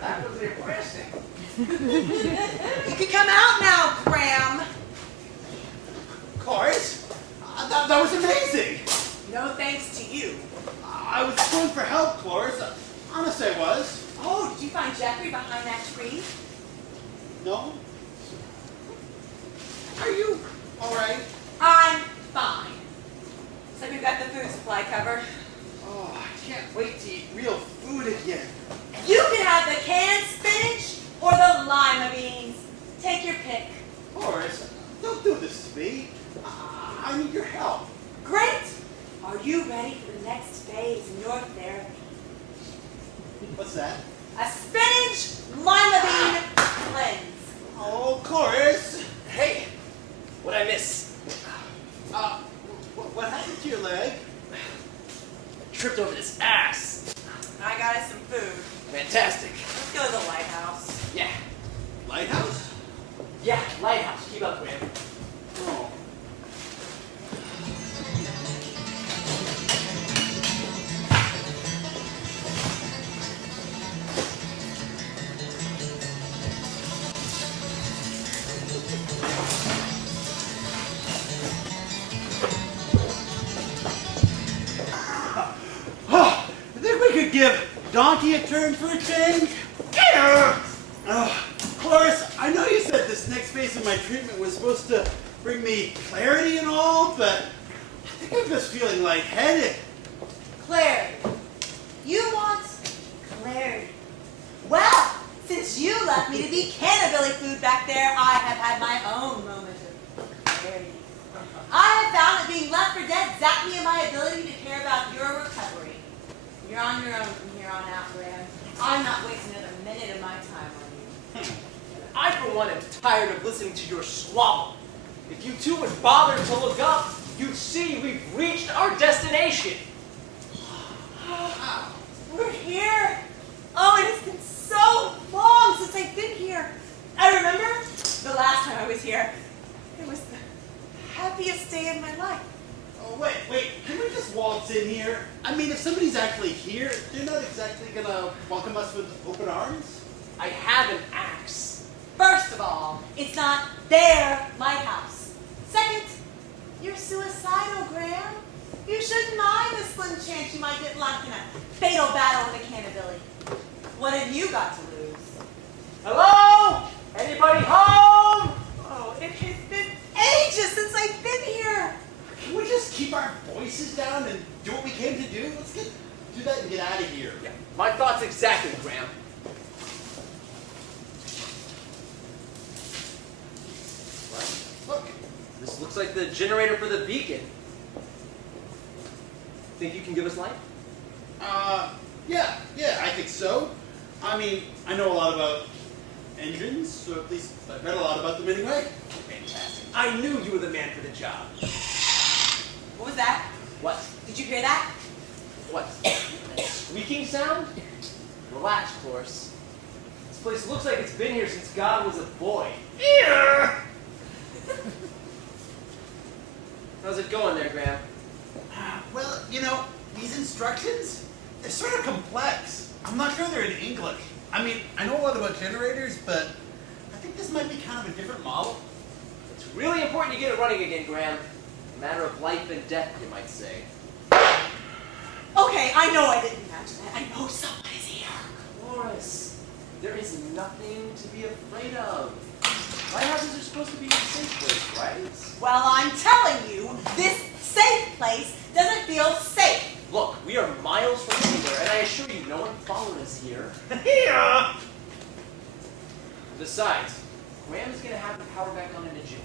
That was impressive. You can come out now, Graham. Cloris, that was amazing. No thanks to you. I was going for help, Cloris. Honest I was. Oh, did you find Jeffrey behind that tree? No? Are you all right? I'm fine. So we've got the food supply covered. Oh, I can't wait to eat real food again. You can have the canned spinach or the lima beans. Take your pick. Cloris, don't do this to me. I need your help. Great! Are you ready for the next phase in your therapy? What's that? A spinach lima bean cleanse. Oh, Cloris. Hey, what'd I miss? What happened to your leg? Tripped over this ass. I got us some food. Fantastic. Let's go to the lighthouse. Yeah. Lighthouse? Yeah, lighthouse. Keep up, man. Oh. I think we could give Donkey a turn for a change. Cloris, I know you said this next phase of my treatment was supposed to bring me clarity and all, but I think I'm just feeling lightheaded. Clarity. You want clarity. Well, since you left me to be cannabilly food back there, I have had my own moment of clarity. I have found that being left for dead zapped me of my ability to care about your recovery. You're on your own from here on out, Graham. I'm not wasting another minute of my time on you. I, for one, am tired of listening to your squabble. If you two would bother to look up, you'd see we've reached our destination. We're here. Oh, it has been so long since I've been here. I remember the last time I was here. It was the happiest day of my life. Oh, wait, can we just waltz walks in here, I mean, if somebody's actually here, they're not exactly gonna welcome us with open arms. I have an axe. First of all, it's not their lighthouse. Second, you're suicidal, Graham. You shouldn't mind the slim chance you might get locked in a fatal battle with a cannabilly. What have you got to lose? Hello? Anybody home? Oh, it has been ages since I've been here. Can we just keep our voices down and do what we came to do? Let's do that and get out of here. Yeah, my thoughts exactly, Graham. Well, look, this looks like the generator for the beacon. Think you can give us light? Yeah, I think so. I mean, I know a lot about engines, so at least I've read a lot about them anyway. Fantastic. I knew you were the man for the job. What was that? What? Did you hear that? What? That squeaking sound? Relax, Cloris. This place looks like it's been here since God was a boy. How's it going there, Graham? Well, these instructions, they're sort of complex. I'm not sure they're in English. I mean, I know a lot about generators, but I think this might be kind of a different model. It's really important you get it running again, Graham. A matter of life and death, you might say. Okay, I know I didn't imagine that. I know somebody's here. Cloris, there is nothing to be afraid of. Lighthouses are supposed to be a safe place, right? Well, I'm telling you, this safe place doesn't feel safe. Look, we are miles from anywhere, and I assure you, no one followed us here. Yeah. Besides, Graham is going to have the power back on in a jiffy.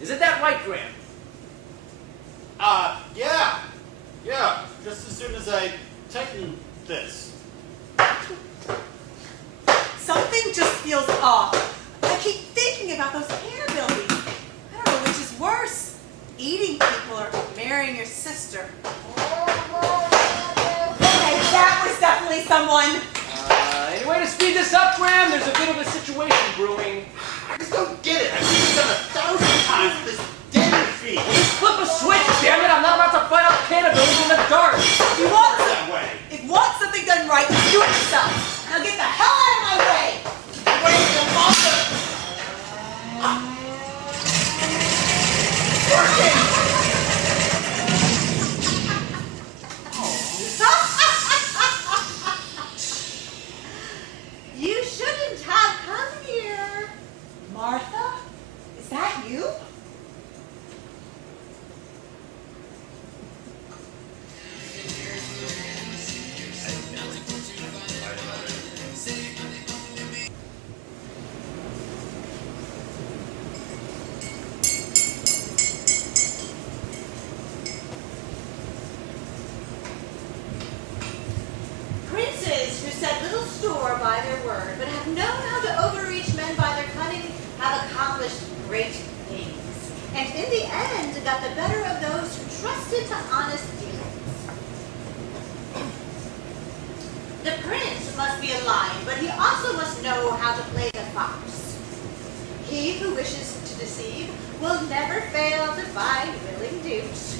Isn't that right, Graham? Yeah, just as soon as I tighten this. Something just feels off. I keep thinking about those cannabillies. I don't know which is worse, eating people or marrying your sister. Okay, that was definitely someone. Any way to speed this up, Graham? There's a bit of a situation brewing. I just don't get it. I've seen it done 1,000 times with this damn feed. Just flip a switch, damn it! I'm not about to fight off cannabillies in the dark. If you want that way. If you want something done right, just do it yourself. Now get the hell out of my way. Wait, the monster! You shouldn't have come here. Martha, is that you? Princes who set little store by their word, but have known how to overreach men by their cunning, have accomplished great things, and in the end got the better of those who trusted to honest dealings. The prince must be a lion, but he also must know how to play the fox. He who wishes to deceive will never fail to find willing dupes.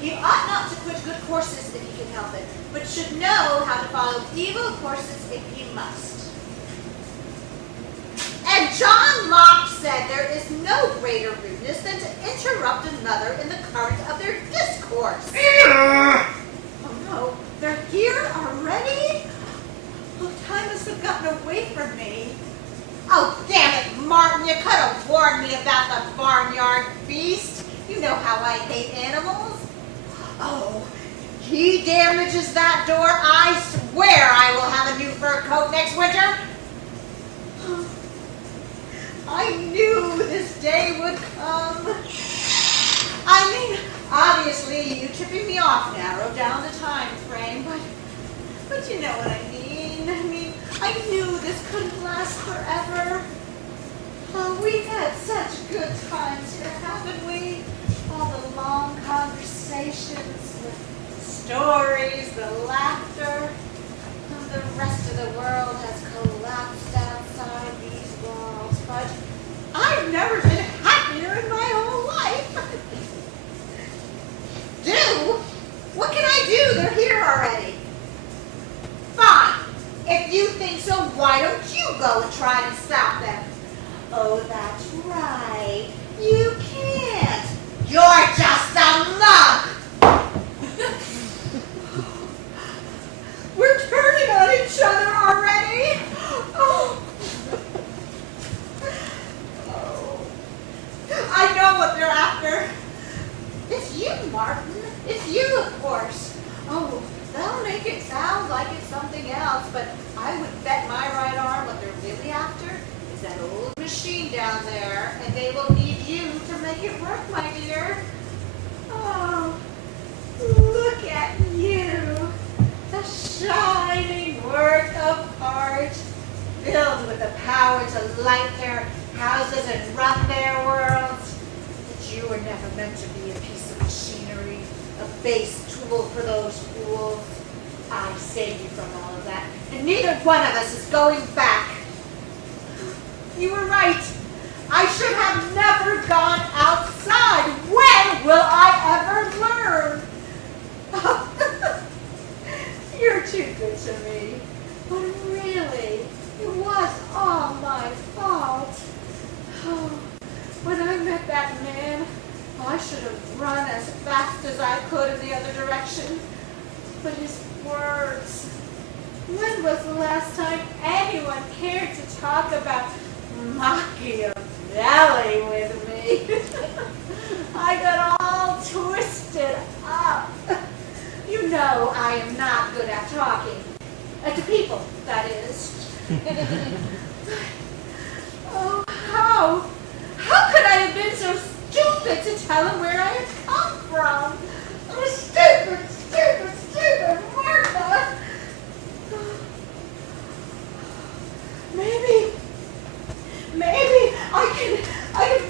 He ought not to quit good courses if he can help it, but should know how to follow evil courses if he must. And John Locke said there is no greater rudeness than to interrupt another in the current of their discourse. Oh no, they're here already? Oh, time must have gotten away from me. Oh, damn it, Martin, you could have warned me about the barnyard beast. You know how I hate animals. Oh, he damages that door, I swear I will have a new fur coat next winter. I knew this day would come. I mean, obviously, you tipping me off narrowed down the time frame, but you know what I mean. I knew this couldn't last forever. Oh, we've had such good times here, haven't we? All the long conversations, the stories, the laughter. Oh, the rest of the world has collapsed outside these walls, but I've never been happier in my whole life. Do? you go and try and stop them. Oh, that's right. You can't. You're just a monk. We're turning on each other already. Oh. I know what they're after. It's you, Martin. It's you, of course. Oh, they'll make it sound like it's something else, but I would bet my right arm what they're really after is that old machine down there, and they will need you to make it work, my dear. Oh, look at you. A shining work of art, filled with the power to light their houses and run their worlds. But you were never meant to be a piece of machinery, a base tool for those fools. I saved you from all of that, and neither one of us is going back. You were right. I should have never gone outside. When will I ever learn? You're too good to me. But really, it was all my fault. Oh, when I met that man, I should have run as fast as I could in the other direction. But his words. When was the last time anyone cared to talk about Machiavelli with me? I got all twisted up. You know I am not good at talking. To people, that is. Oh, how could I have been so stupid to tell him where I had come from? Oh, stupid Martha. Maybe I can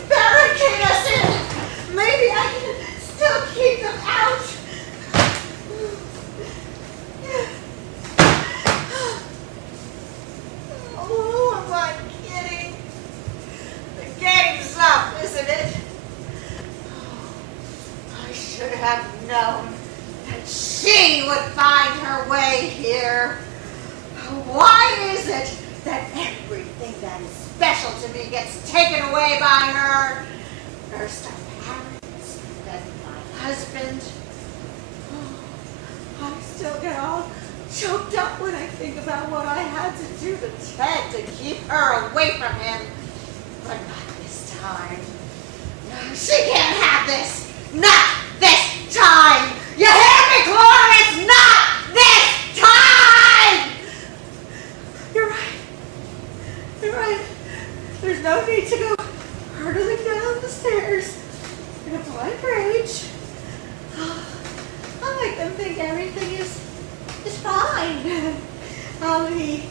barricade us in. Maybe I can still keep them out. Oh, am I kidding? The game's up, isn't it? I should have known that she would find her way here. Why is it that everything that is special to me gets taken away by her? First our parents, then my husband. Oh, I still get all choked up when I think about what I had to do to Ted to keep her away from him. But not this time. No, she can't have this. Not this time. You hear me, Cloris? Not this time! You're right. There's no need to go hurtling down the stairs in a blind rage. I'll make them think everything is fine. I'll be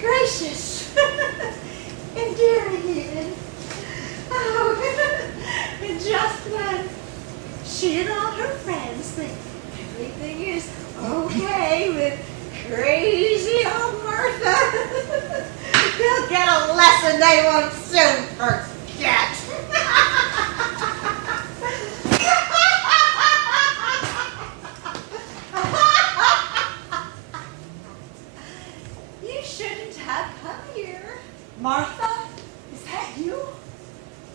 gracious, endearing even. Oh, and just when she and all her friends think everything is okay with crazy old Martha, they'll get a lesson they won't soon forget. You shouldn't have come here. Martha? Is that you?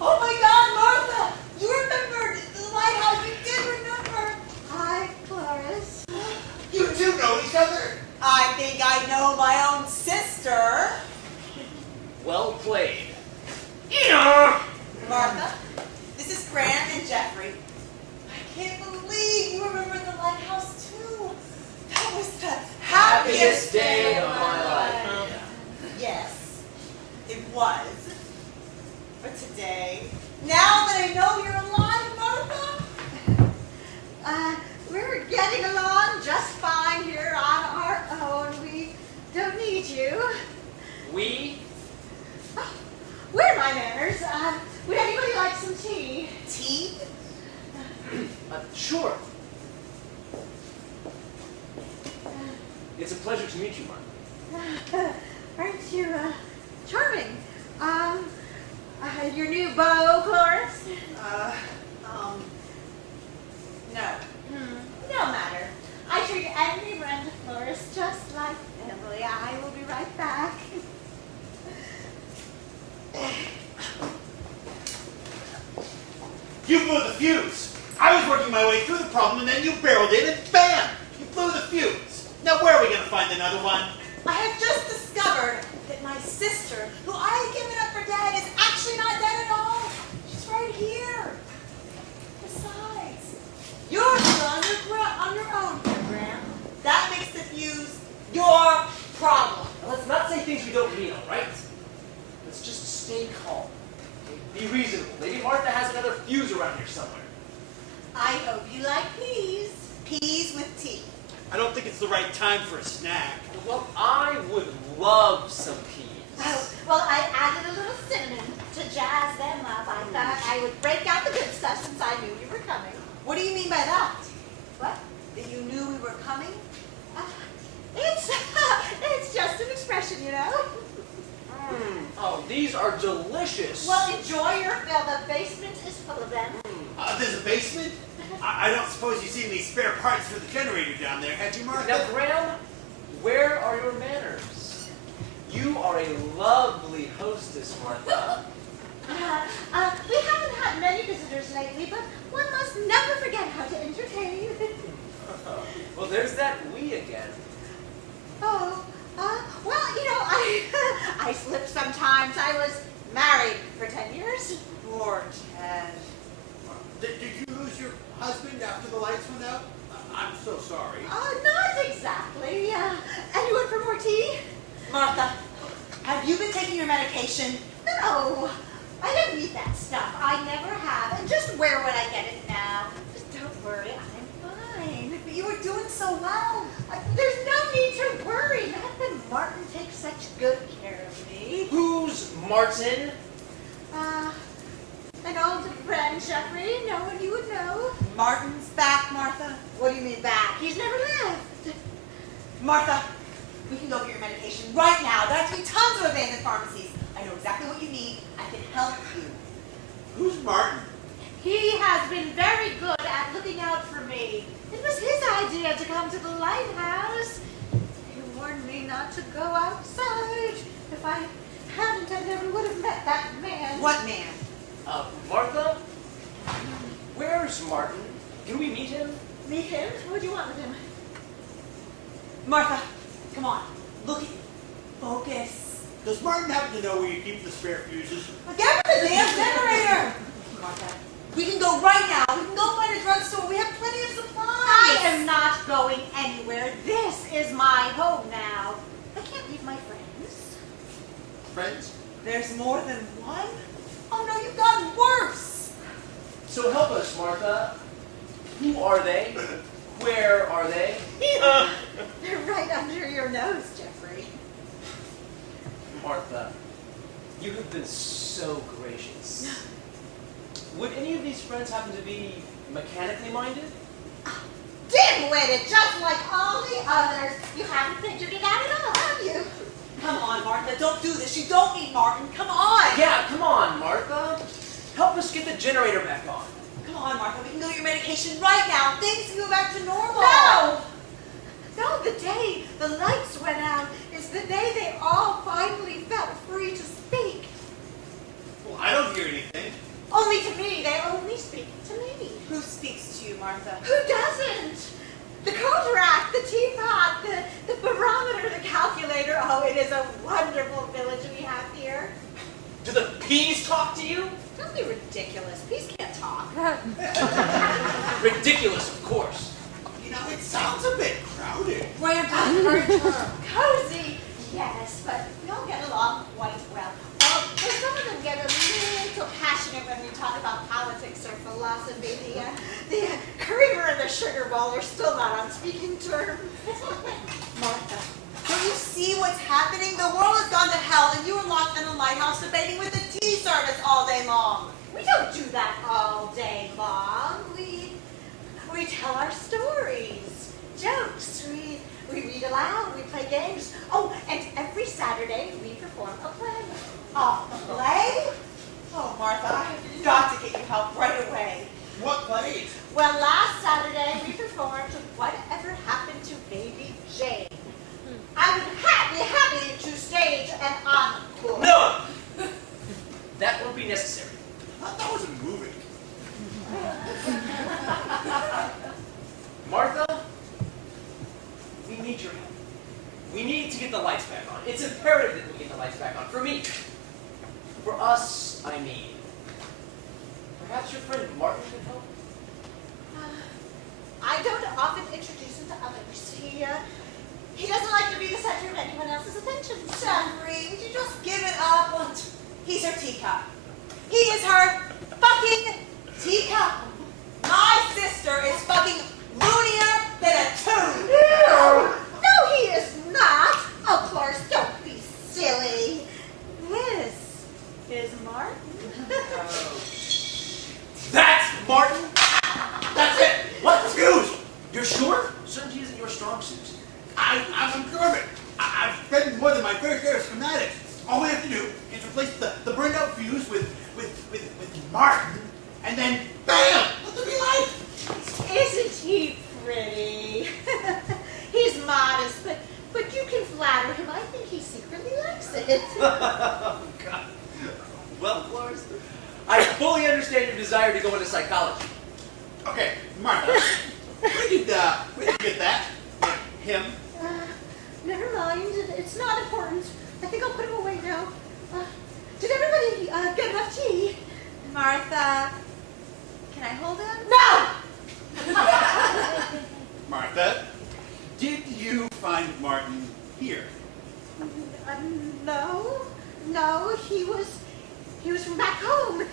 Oh my God, Martha! You remembered the lighthouse. You did remember. Hi, Cloris. You two know each other? I think I know my own sister. Well played. Martha, this is Grant and Jeffrey. I can't believe you remember the lighthouse too. That was the happiest day of my life. Yes, it was. But today, now that I know you're alive, Martha, we're getting along just fine here on our own. We don't need you. We? Oh, where are my manners? Would anybody like some tea? Tea? Sure. It's a pleasure to meet you, Martha. Aren't you charming? Your new beau, Cloris? No. No matter. I treat every friend, Cloris, just like family. I will be right fuse. I was working my way through the problem, and then you barreled in, and bam! You blew the fuse. Now where are we going to find another one? I have just discovered that my sister, who I had given up for dead, is actually not dead at all. She's right here. Besides, you're still on your own here, Graham. That makes the fuse your problem. Now, let's not say things we don't mean, all right? Let's just stay calm. Okay? Be reasonable. Maybe Martha has another fuse around here somewhere. I hope you like peas. Peas with tea. I don't think it's the right time for a snack. Well, I would love some peas. Oh, well, I added a little cinnamon to jazz them up. I thought I would break out the good stuff since I knew you were coming. What do you mean by that? What? That you knew we were coming? It's just an expression, you know. Oh, these are delicious. Well, enjoy your fill. The basement is full of them. There's a basement? I don't suppose you see any spare parts for the generator down there, have you, Martha? Now, Graham, where are your manners? You are a lovely hostess, Martha. We haven't had many visitors lately, but one must never forget how to entertain. Well, there's that we again. Oh, well, you know, I slip sometimes. I was married for 10 years. Poor Ted. Did you lose your husband after the lights went out? I'm so sorry. Not exactly. Anyone for more tea? Martha, have you been taking your medication? No, I don't need that stuff. I never have. And just where would I get it now? Just don't worry, I'm fine. But you were doing so well. There's no need to worry. Not that Martin takes such good care of me. Who's Martin? An old friend, Jeffrey. No one you would know. Martin's back, Martha. What do you mean back? He's never left. Martha, we can go get your medication right now. There are to be tons of abandoned pharmacies. I know exactly what you need. I can help you. Who's Martin? He has been very good at looking out for me. It was his idea to come to the lighthouse. He warned me not to go outside. If I hadn't, I never would have met that man. What man? Martha? Where's Martin? Can we meet him? Meet him? What do you want with him? Martha, come on. Look at you. Focus. Does Martin happen to know where you keep the spare fuses? Get the damn generator. Martha, we can go right now. We can go find a drugstore. We have plenty of supplies. I am not going anywhere. This is my home now. I can't leave my friends. Friends? There's more than one? Oh no, you've gotten worse. So help us, Martha. Who are they? Where are they? They're right under your nose, Jeffrey. Martha, you have been so gracious. Would any of these friends happen to be mechanically minded? Dim-witted, just like all the others. You haven't figured it out at all, have you? Come on, Martha. Don't do this. You don't need Martin. Come on. Yeah, come on, Martha. Help us get the generator back on. Come on, Martha. We can go get your medication right now. Things can go back to normal. No! No, the day the lights went out is the day they all finally felt free to speak. Well, I don't hear anything. Only to me. They only speak to me. Who speaks to you, Martha? Who doesn't? The coat rack, the teapot, the barometer, the calculator. Oh, it is a wonderful village we have here. Do the peas talk to you? Don't be ridiculous. Peace can't talk. Ridiculous, of course. You know, it sounds a bit crowded. Graham, encourage her. Cozy, yes, but we all get along quite well. But some of them get a little passionate when we talk about politics or philosophy. The creamer and the sugar bowl are still not on speaking terms. Martha, don't you see what's happening? The world has gone to hell, and you are locked in a lighthouse debating with the tea service all day long. We don't do that all day long. We tell our stories, jokes. We read aloud. We play games. Oh, and every Saturday we perform a play. A play? Oh, Martha, I've got to get you help right away. What plays? Well, last Saturday we performed Whatever Happened to Baby Jane. I would happy to stage an encore. No! That won't be necessary. I thought that was a movie. imperative that we get the lights back on. For me. For us, I mean. Perhaps your friend Martin could help? I don't often introduce him to others. He doesn't like to be the center of anyone else's attention. Jeffrey, would you just give it up? He's her teacup. He is her fucking teacup. My sister is fucking loonier than a tune. No, he is not. Of course, don't be silly. This is Martin. That's Martin? That's it! What? Confused! You're sure? Certainty isn't your strong suit. I'm sure of it. I've spent more than my fair share of schematics. All we have to do is replace the burned out fuse with Martin, and then bam! Let there be light! Isn't he pretty? He's modest, but you can flatter him. I think he secretly likes it. Oh, God. Well, Flores, I fully understand your desire to go into psychology. Okay, Martha, where did you get that? Him? Never mind. It's not important. I think I'll put him away now. Did everybody get enough tea? Martha, can I hold him? No! Martha, did you find Martin here? No, he was from back home.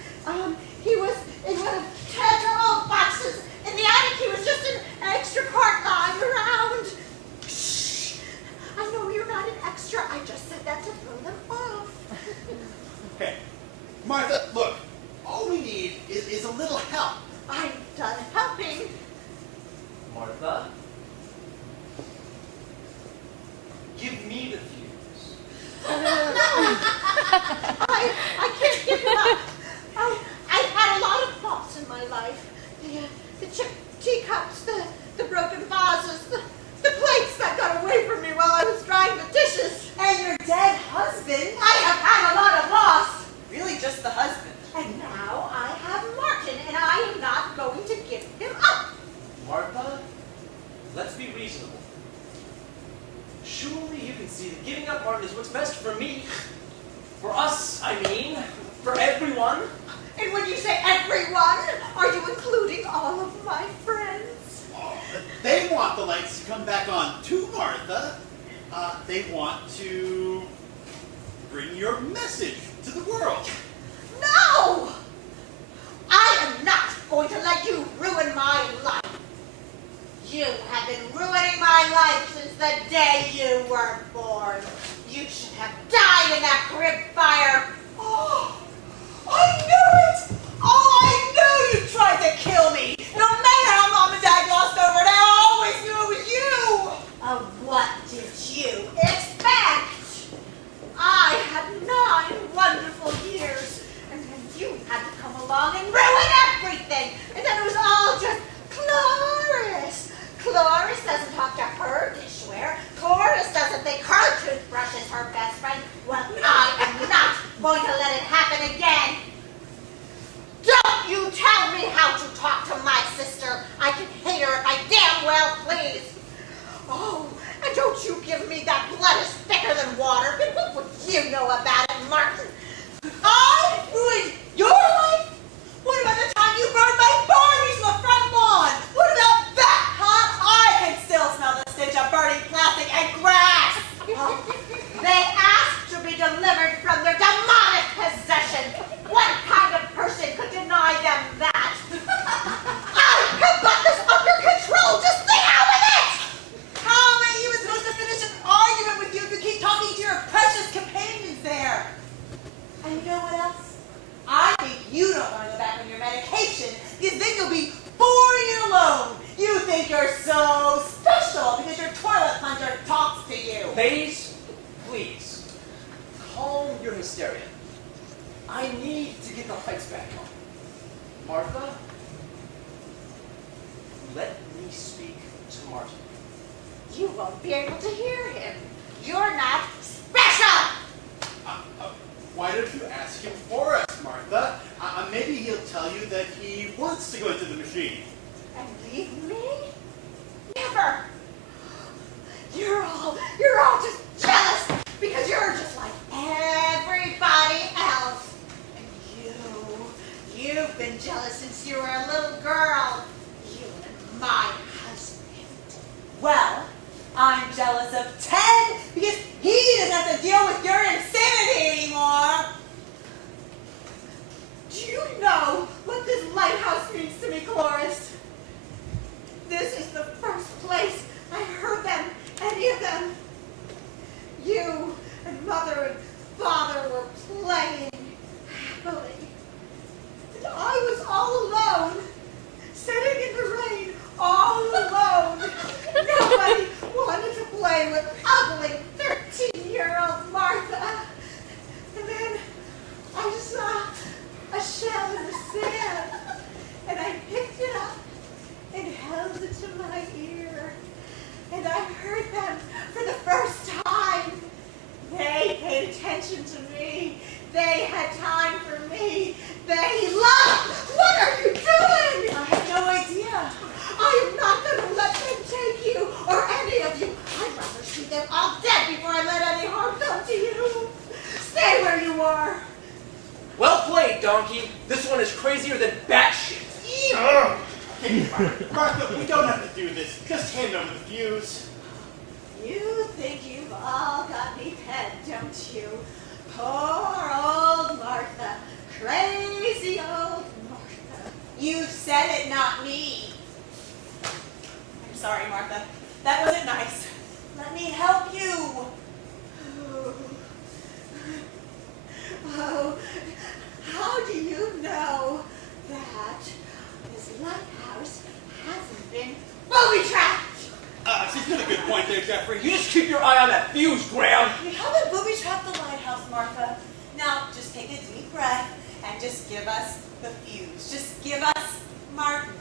He was in one of Ted's old boxes. In the attic, he was just an extra part lying around. Shh! I know you're not an extra. I just said that to throw them off. Okay, Martha, look, all we need is a little help. I'm done helping. Martha? Give me the fuse. No! I can't give him up. I've had a lot of thoughts in my life. The chipped teacups, the broken vases, the plates that got away from me while I was drying the dishes. And your dead husband. I have had a lot of loss. Really just the husband. And now I have Martin, and I am not going to give him up. Martha, let's be reasonable. Surely you can see that giving up Martin is what's best for me. For us, I mean. For everyone. And when you say everyone, are you including all of my friends? Oh, they want the lights to come back on too, Martha. They want to bring your message to the world. No! I am not going to let you ruin my life. You have been ruining my life since the day you were born. You should have died in that crib fire. Oh, I knew it! Oh, I knew you tried to kill me! No matter how Mom and Dad glossed over it, I always knew it was you! What did you expect? I had 9 wonderful years, and then you had to come along and ruin everything. And then it was all just Cloris. Cloris doesn't talk to her dishware. Cloris doesn't think her toothbrush is her best friend. Well, I am not going to let it happen again. Don't you tell me how to talk to my sister. I can hate her if I damn well please. Oh, and don't you give me that blood is thicker than water. What would you know about it, Martin? I ruined your life? What about the time you burned my Barbies to the front lawn? What about that, huh? I can still smell the stench of burning plastic and grass! They asked to be delivered from their demonic possession. What kind of person could deny them that? I have got this under control. Just stay out with it! How am I even supposed to finish an argument with you if you keep talking to your precious companions there? And you know what else? I think you don't want to go back on your medication because then you'll be boring and alone. You think you're so special because your toilet plunger talks to you. Please, please, calm your hysteria. I need to get the lights back on. Martha, let me speak to Martin. You won't be able to hear him. You're not special! Why don't you ask him for us, Martha? Maybe he'll tell you that he wants to go into the machine. And leave me? Never! You're all just jealous because you're just been jealous since you were a little girl. You and my husband. Well, I'm jealous of Ted because he doesn't have to deal with your insanity anymore. Do you know what this lighthouse means to me, Cloris? This is the first place I heard them, any of them. You and Mother and Father were playing happily. And I was all alone, sitting in the rain, all alone. Nobody wanted to play with ugly 13-year-old Martha. And then I saw a shell in the sand, and I picked it up and held it to my ear. And I heard them for the first time. They paid attention to me. They had time for me. They loved. What are you doing? I have no idea. I am not going to let them take you, or any of you. I'd rather see them all dead before I let any harm come to you. Stay where you are. Well played, donkey. This one is crazier than batshit. Okay, Martha, we don't have to do this. Just hand over the fuse. You think you've all got me pegged, don't you? Poor old Martha. Crazy old Martha. You said it, not me. I'm sorry, Martha. That wasn't nice. Let me help you. Oh, how do you know that this lighthouse hasn't been booby-trapped? She's got a good point there, Jeffrey. You just keep your eye on that fuse, Graham. We haven't booby-trapped the lighthouse, Martha. Now, just take a deep breath and just give us the fuse. Just give us Martin.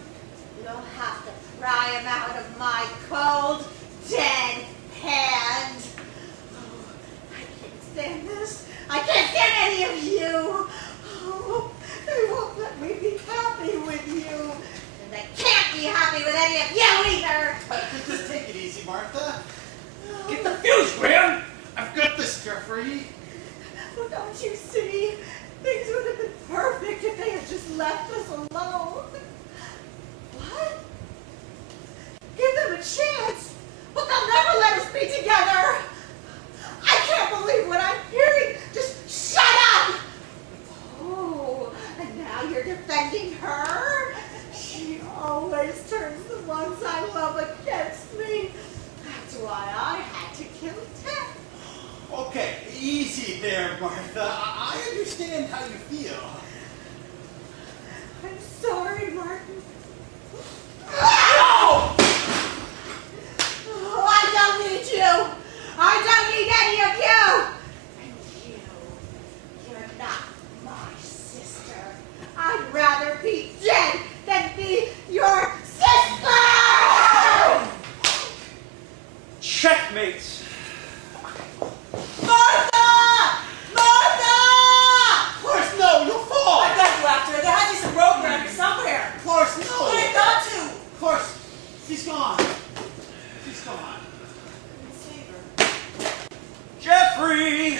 You'll have to pry him out of my cold, dead hand. Oh, I can't stand this. I can't stand any of you. Oh, they won't let me be happy with you. And I can't be happy with any of you either. Just take it easy, Martha. Get the fuse, Graham. I've got this, Jeffrey. Oh, don't you see? Things would have been perfect if they had just left us alone. What? Give them a chance, but they'll never let us be together. I can't believe what I'm hearing. Just shut up. Oh, and now you're defending her? She always turns the ones I love against me. That's why I had to kill Ted. Okay, easy there, Martha. I understand how you feel. I'm sorry, Martin. No! Oh, I don't need you. I don't need any of you. And you're not my sister. I'd rather be dead than be your sister. Checkmate. Martha! Martha! Cloris, no, you'll fall! I got you after her. There had to be some rope around here somewhere. Cloris, But no! I got to. Cloris, she's gone. She's gone. Save her. Jeffrey!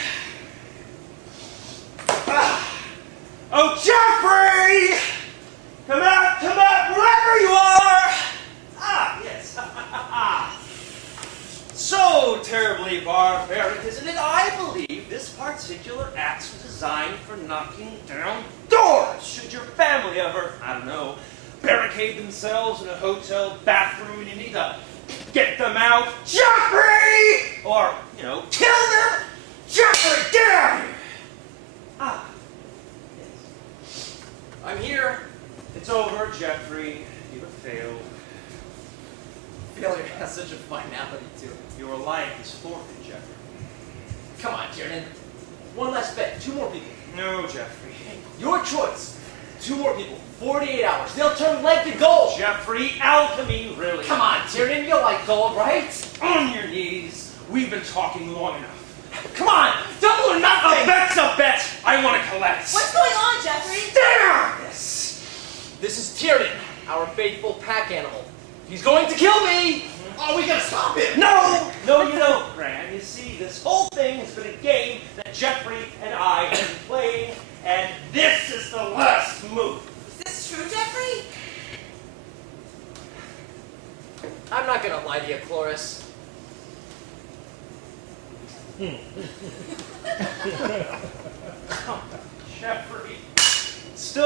Oh, Jeffrey! Come out, wherever you are! Ah, yes. So terribly barbaric, isn't it? I believe this particular axe was designed for knocking down doors. Should your family ever, I don't know, barricade themselves in a hotel bathroom and you need to get them out, Jeffrey! Or, kill them! Jeffrey, get out of here! Ah, yes. I'm here. It's over, Jeffrey. You have failed. Failure has such a finality to it. Your life is forfeit, Jeffrey. Come on, Tiernan. One last bet. 2 more people. No, Jeffrey. Your choice. 2 more people. 48 hours. They'll turn lead to gold. Jeffrey, alchemy, really. Come on, Tiernan. You like gold, right? On your knees. We've been talking long enough. Come on. Double or A nothing. bet's a bet. I want to collect. What's going on, Jeffrey? There! Yes. This is Tiernan, our faithful pack animal. He's going to kill me. Oh, we gotta stop him! No, you don't, Gran. You see, this whole thing has been a game that Jeffrey and I have been playing, and this is the last move. Is this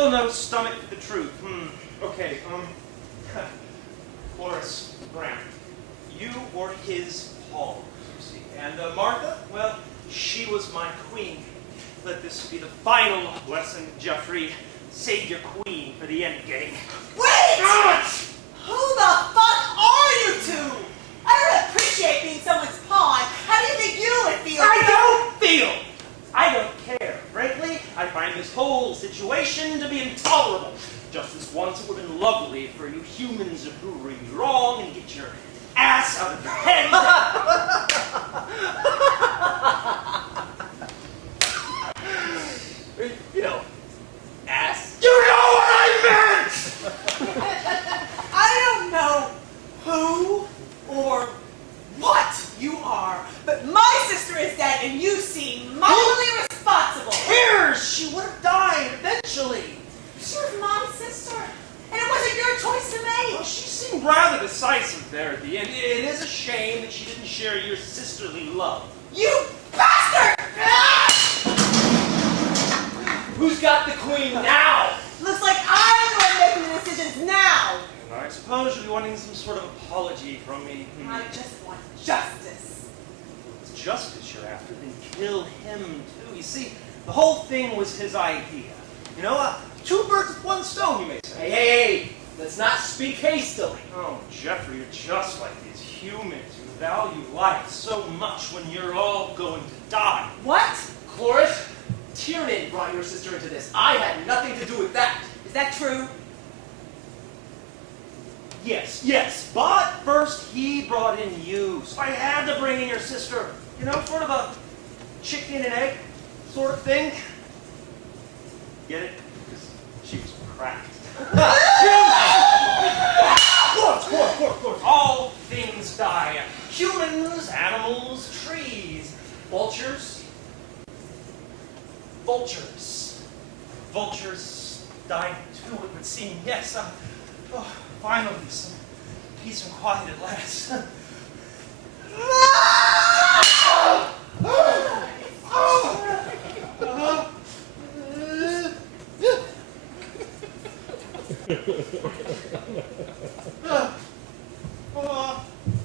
Still no stomach for the truth. Okay, Horace Graham, you were his pawn, you see. And Martha, well, she was my queen. Let this be the final lesson, Jeffrey. Save your queen for the end game. Wait! God! Who the fuck are you two? I don't appreciate being someone's pawn. How do you think you would feel? I don't care. Frankly, I find this whole situation to be intolerable. Just as once it would have been lovely for you humans to prove me wrong and get your ass out of your head. You know, ass. You know what I meant! I don't know who or what you are, but my sister is dead and you seem mightily responsible. Cares? She would have died eventually. She was my sister, and it wasn't your choice to Well, make. she seemed rather decisive there at the end. It is a shame that she didn't share your sisterly love. You bastard! Who's got the queen now? Looks like I'm the one making the decisions now. And I suppose you'll be wanting some sort of apology from me. I just want justice. If it's justice you're after, then kill him too. You see, the whole thing was his idea. You know, two birds with one stone, you may say. Hey, let's not speak hastily. Oh, Jeffrey, you're just like these humans who value life so much when you're all going to die. What? Cloris, Tiernan brought your sister into this. I had nothing to do with that. Is that true? Yes, but first he brought in you, so I had to bring in your sister. You know, sort of a chicken and egg sort of thing. Get it? Because she was cracked. Of course. All things die. Humans, animals, trees, vultures. Vultures died too, it would seem. Yes. Finally, some peace and quiet at last.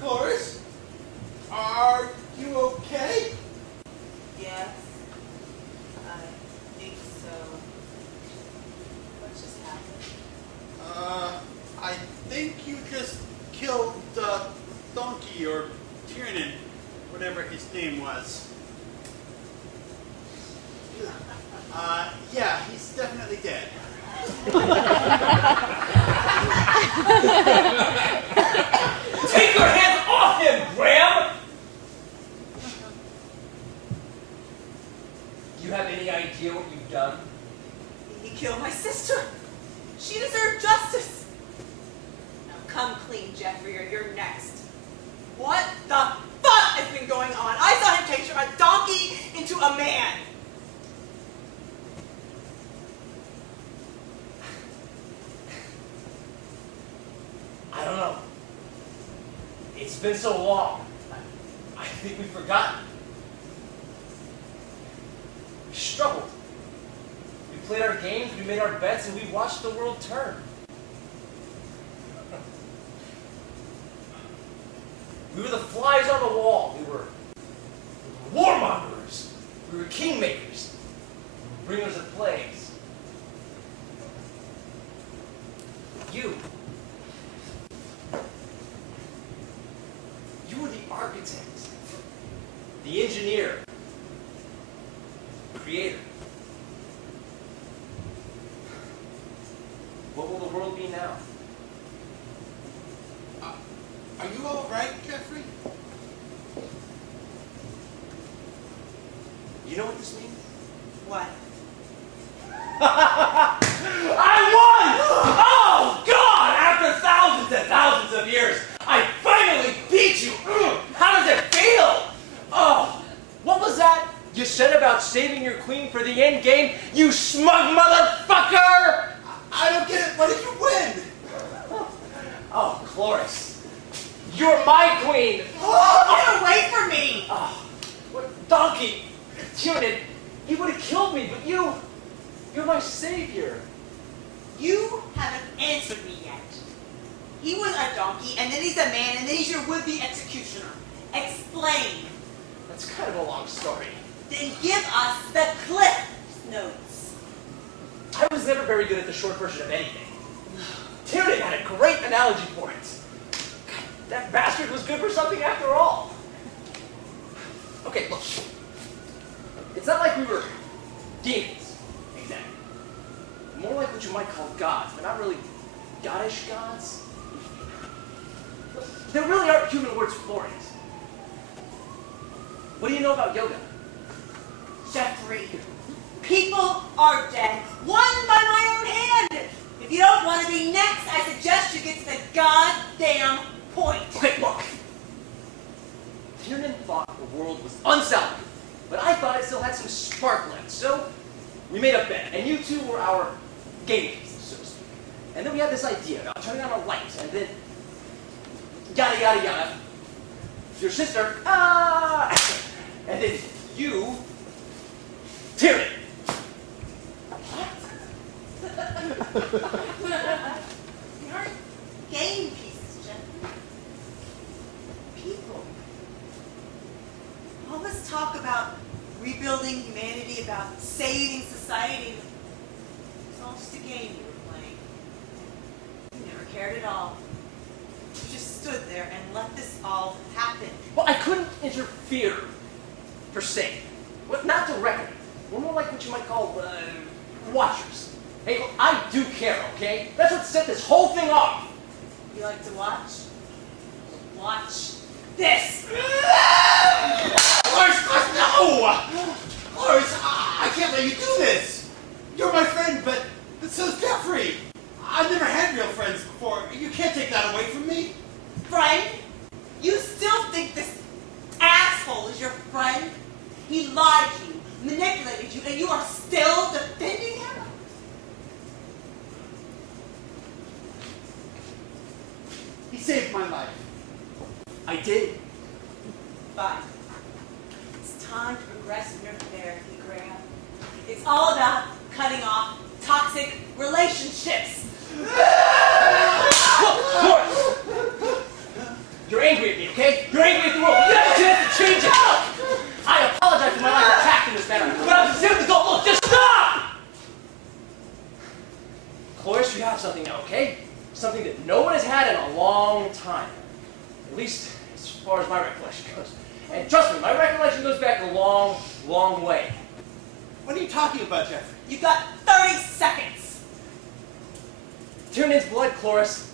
Cloris, are you okay? Yes. I think so. What just happened? I think you just killed Donkey or Tiernan, whatever his name was. Yeah, he's definitely dead. Take your hands off him, Graham! Do you have any idea what you've done? He killed my sister. She deserved justice. Now come clean, Jeffrey, or you're next. What the fuck has been going on? I saw him change from a donkey into a man. I don't know. It's been so long. I think we've forgotten. We struggled. We played our games, we made our bets, and we watched the world turn. We were the flies on the wall. We were warmongers. We were kingmakers. We were bringers of plagues. You were the architect, the engineer, the creator. What will the world be now? Are you all right, Jeffrey? You know what this means? What? I won! Oh, God! After thousands and thousands of years, I finally beat you! How does it feel? Oh, what was that you said about saving your queen for the end game, you smug motherfucker? I don't get it. What did you win? Oh, Cloris, you're my queen! Oh, get away from me! Oh, what donkey! Tiernan, you would have killed me, but you're my savior. You haven't answered me yet. He was a donkey, and then he's a man, and then he's your would-be executioner. Explain. That's kind of a long story. Then give us the Cliff Notes. I was never very good at the short version of anything. Tyranid had a great analogy for it. God, that bastard was good for something after all. Okay, look. It's not like we were demons, exactly. More like what you might call gods, but not really goddish gods. There really aren't human words for it. What do you know about yoga? Jeffrey, people are dead. One by my own hand. If you don't want to be next, I suggest you get to the goddamn point. Okay, look. Tiernan thought the world was unsalvageable, but I thought it still had some spark left. So we made a bet, and you two were our game pieces, so to speak. And then we had this idea about turning on a light, and then yada yada yada. Your sister, and then you, Tyranid. We aren't game pieces, Jeffrey. People. All this talk about rebuilding humanity, about saving society, it's all just a game you were playing. You never cared at all. You just stood there and let this all happen. Well, I couldn't interfere, per se. Well, not directly. We're more like what you might call watchers. Hey, look, I do care, okay? That's what set this whole thing off. You like to watch? Watch this. Lars, no! Lars, I can't let you do this. You're my friend, but so's Jeffrey. I've never had real friends before. You can't take that away from me. Friend? You still think this asshole is your friend? He lied to you, manipulated you, and you are still defending him? He saved my life. I did. Fine. It's time to progress in your therapy, Graham. It's all about cutting off toxic relationships. Look, Horace! You're angry at me, okay? You're angry at the world. You have a chance to change it. I apologize for my lack of tact in this matter, but I'm simply going, look, just stop! Horace, you have something now, okay? Something that no one has had in a long time. At least as far as my recollection goes. And trust me, my recollection goes back a long, long way. What are you talking about, Jeffrey? You've got 30 seconds. Tyrannid's blood, Cloris.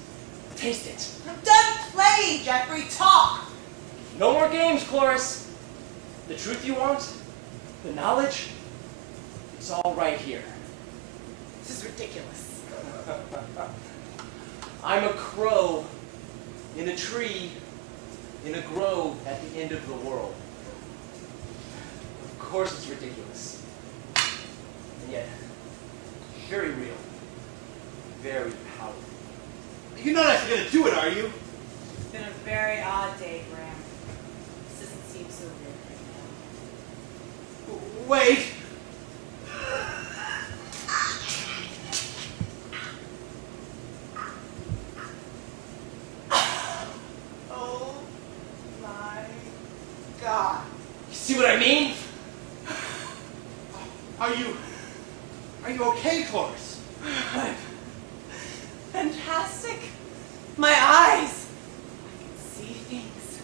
Taste it. I'm done playing, Jeffrey. Talk. No more games, Cloris. The truth you want, the knowledge, it's all right here. This is ridiculous. I'm a crow in a tree in a grove at the end of the world. Of course it's ridiculous. And yet, very real. Very powerful. You're not actually going to do it, are you? It's been a very odd day, Graham. This doesn't seem so good right now. Wait. Oh my God. You see what I mean? Are you okay, Cloris? Fantastic. My eyes. I can see things.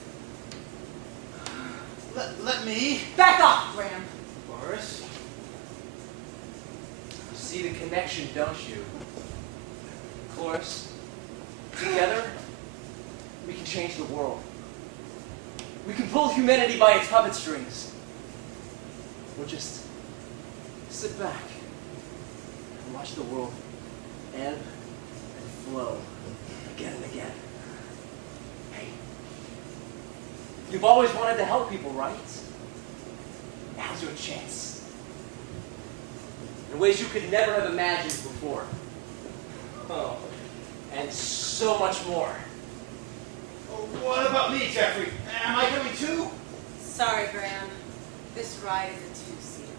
Let me. Back off, Graham. Cloris. You see the connection, don't you? Cloris, together, we can change the world. We can pull humanity by its puppet strings. We'll just sit back and watch the world ebb and flow again and again. Hey, you've always wanted to help people, right? Now's your chance. In ways you could never have imagined before. Oh, and so much more. What about me, Jeffrey? Am I coming too? Sorry, Graham. This ride is a two-seater.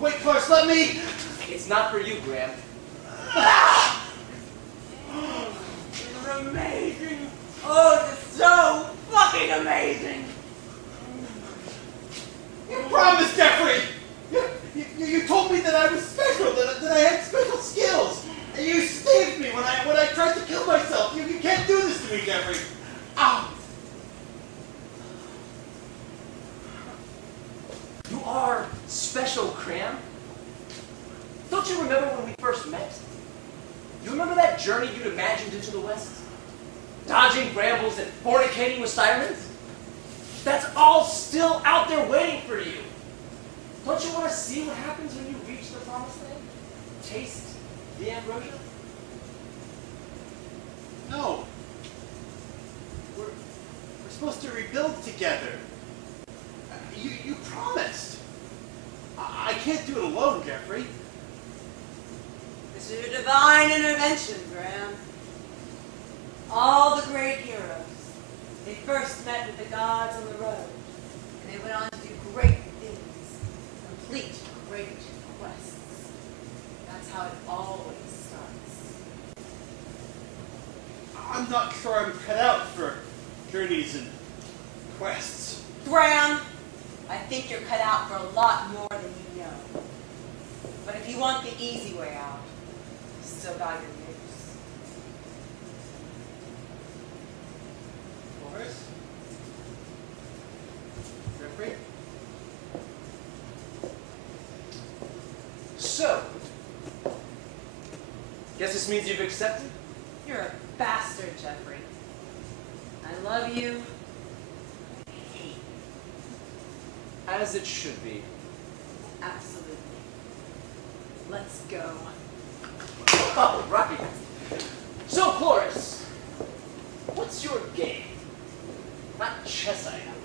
Wait, Cloris, let me. It's not for you, Graham. This is amazing. Oh, this is so fucking amazing. You promised, Jeffrey! You told me that I was special, that I had special skills. And you saved me when I tried to kill myself. You can't do this to me, Jeffrey. Ow! You are special, Cram. Don't you remember when we first met? You remember that journey you'd imagined into the West? Dodging brambles and fornicating with sirens? That's all still out there waiting for you. Don't you want to see what happens when you reach the promised land? Taste the ambrosia? No. We're supposed to rebuild together. You promised. I can't do it alone, Jeffrey. This is your divine intervention, Graham. All the great heroes, they first met with the gods on the road, and they went on to do great things, complete great quests. That's how it always starts. I'm not sure I'm cut out for journeys and quests. Graham, I think you're cut out for a lot more than you know. But if you want the easy way out, you still got your news. Boris? Jeffrey? So, guess this means you've accepted? You're a bastard, Jeffrey. I love you. I hate you. As it should be. Absolutely. Let's go. Oh, right. So, Cloris, what's your game? Not chess, I know.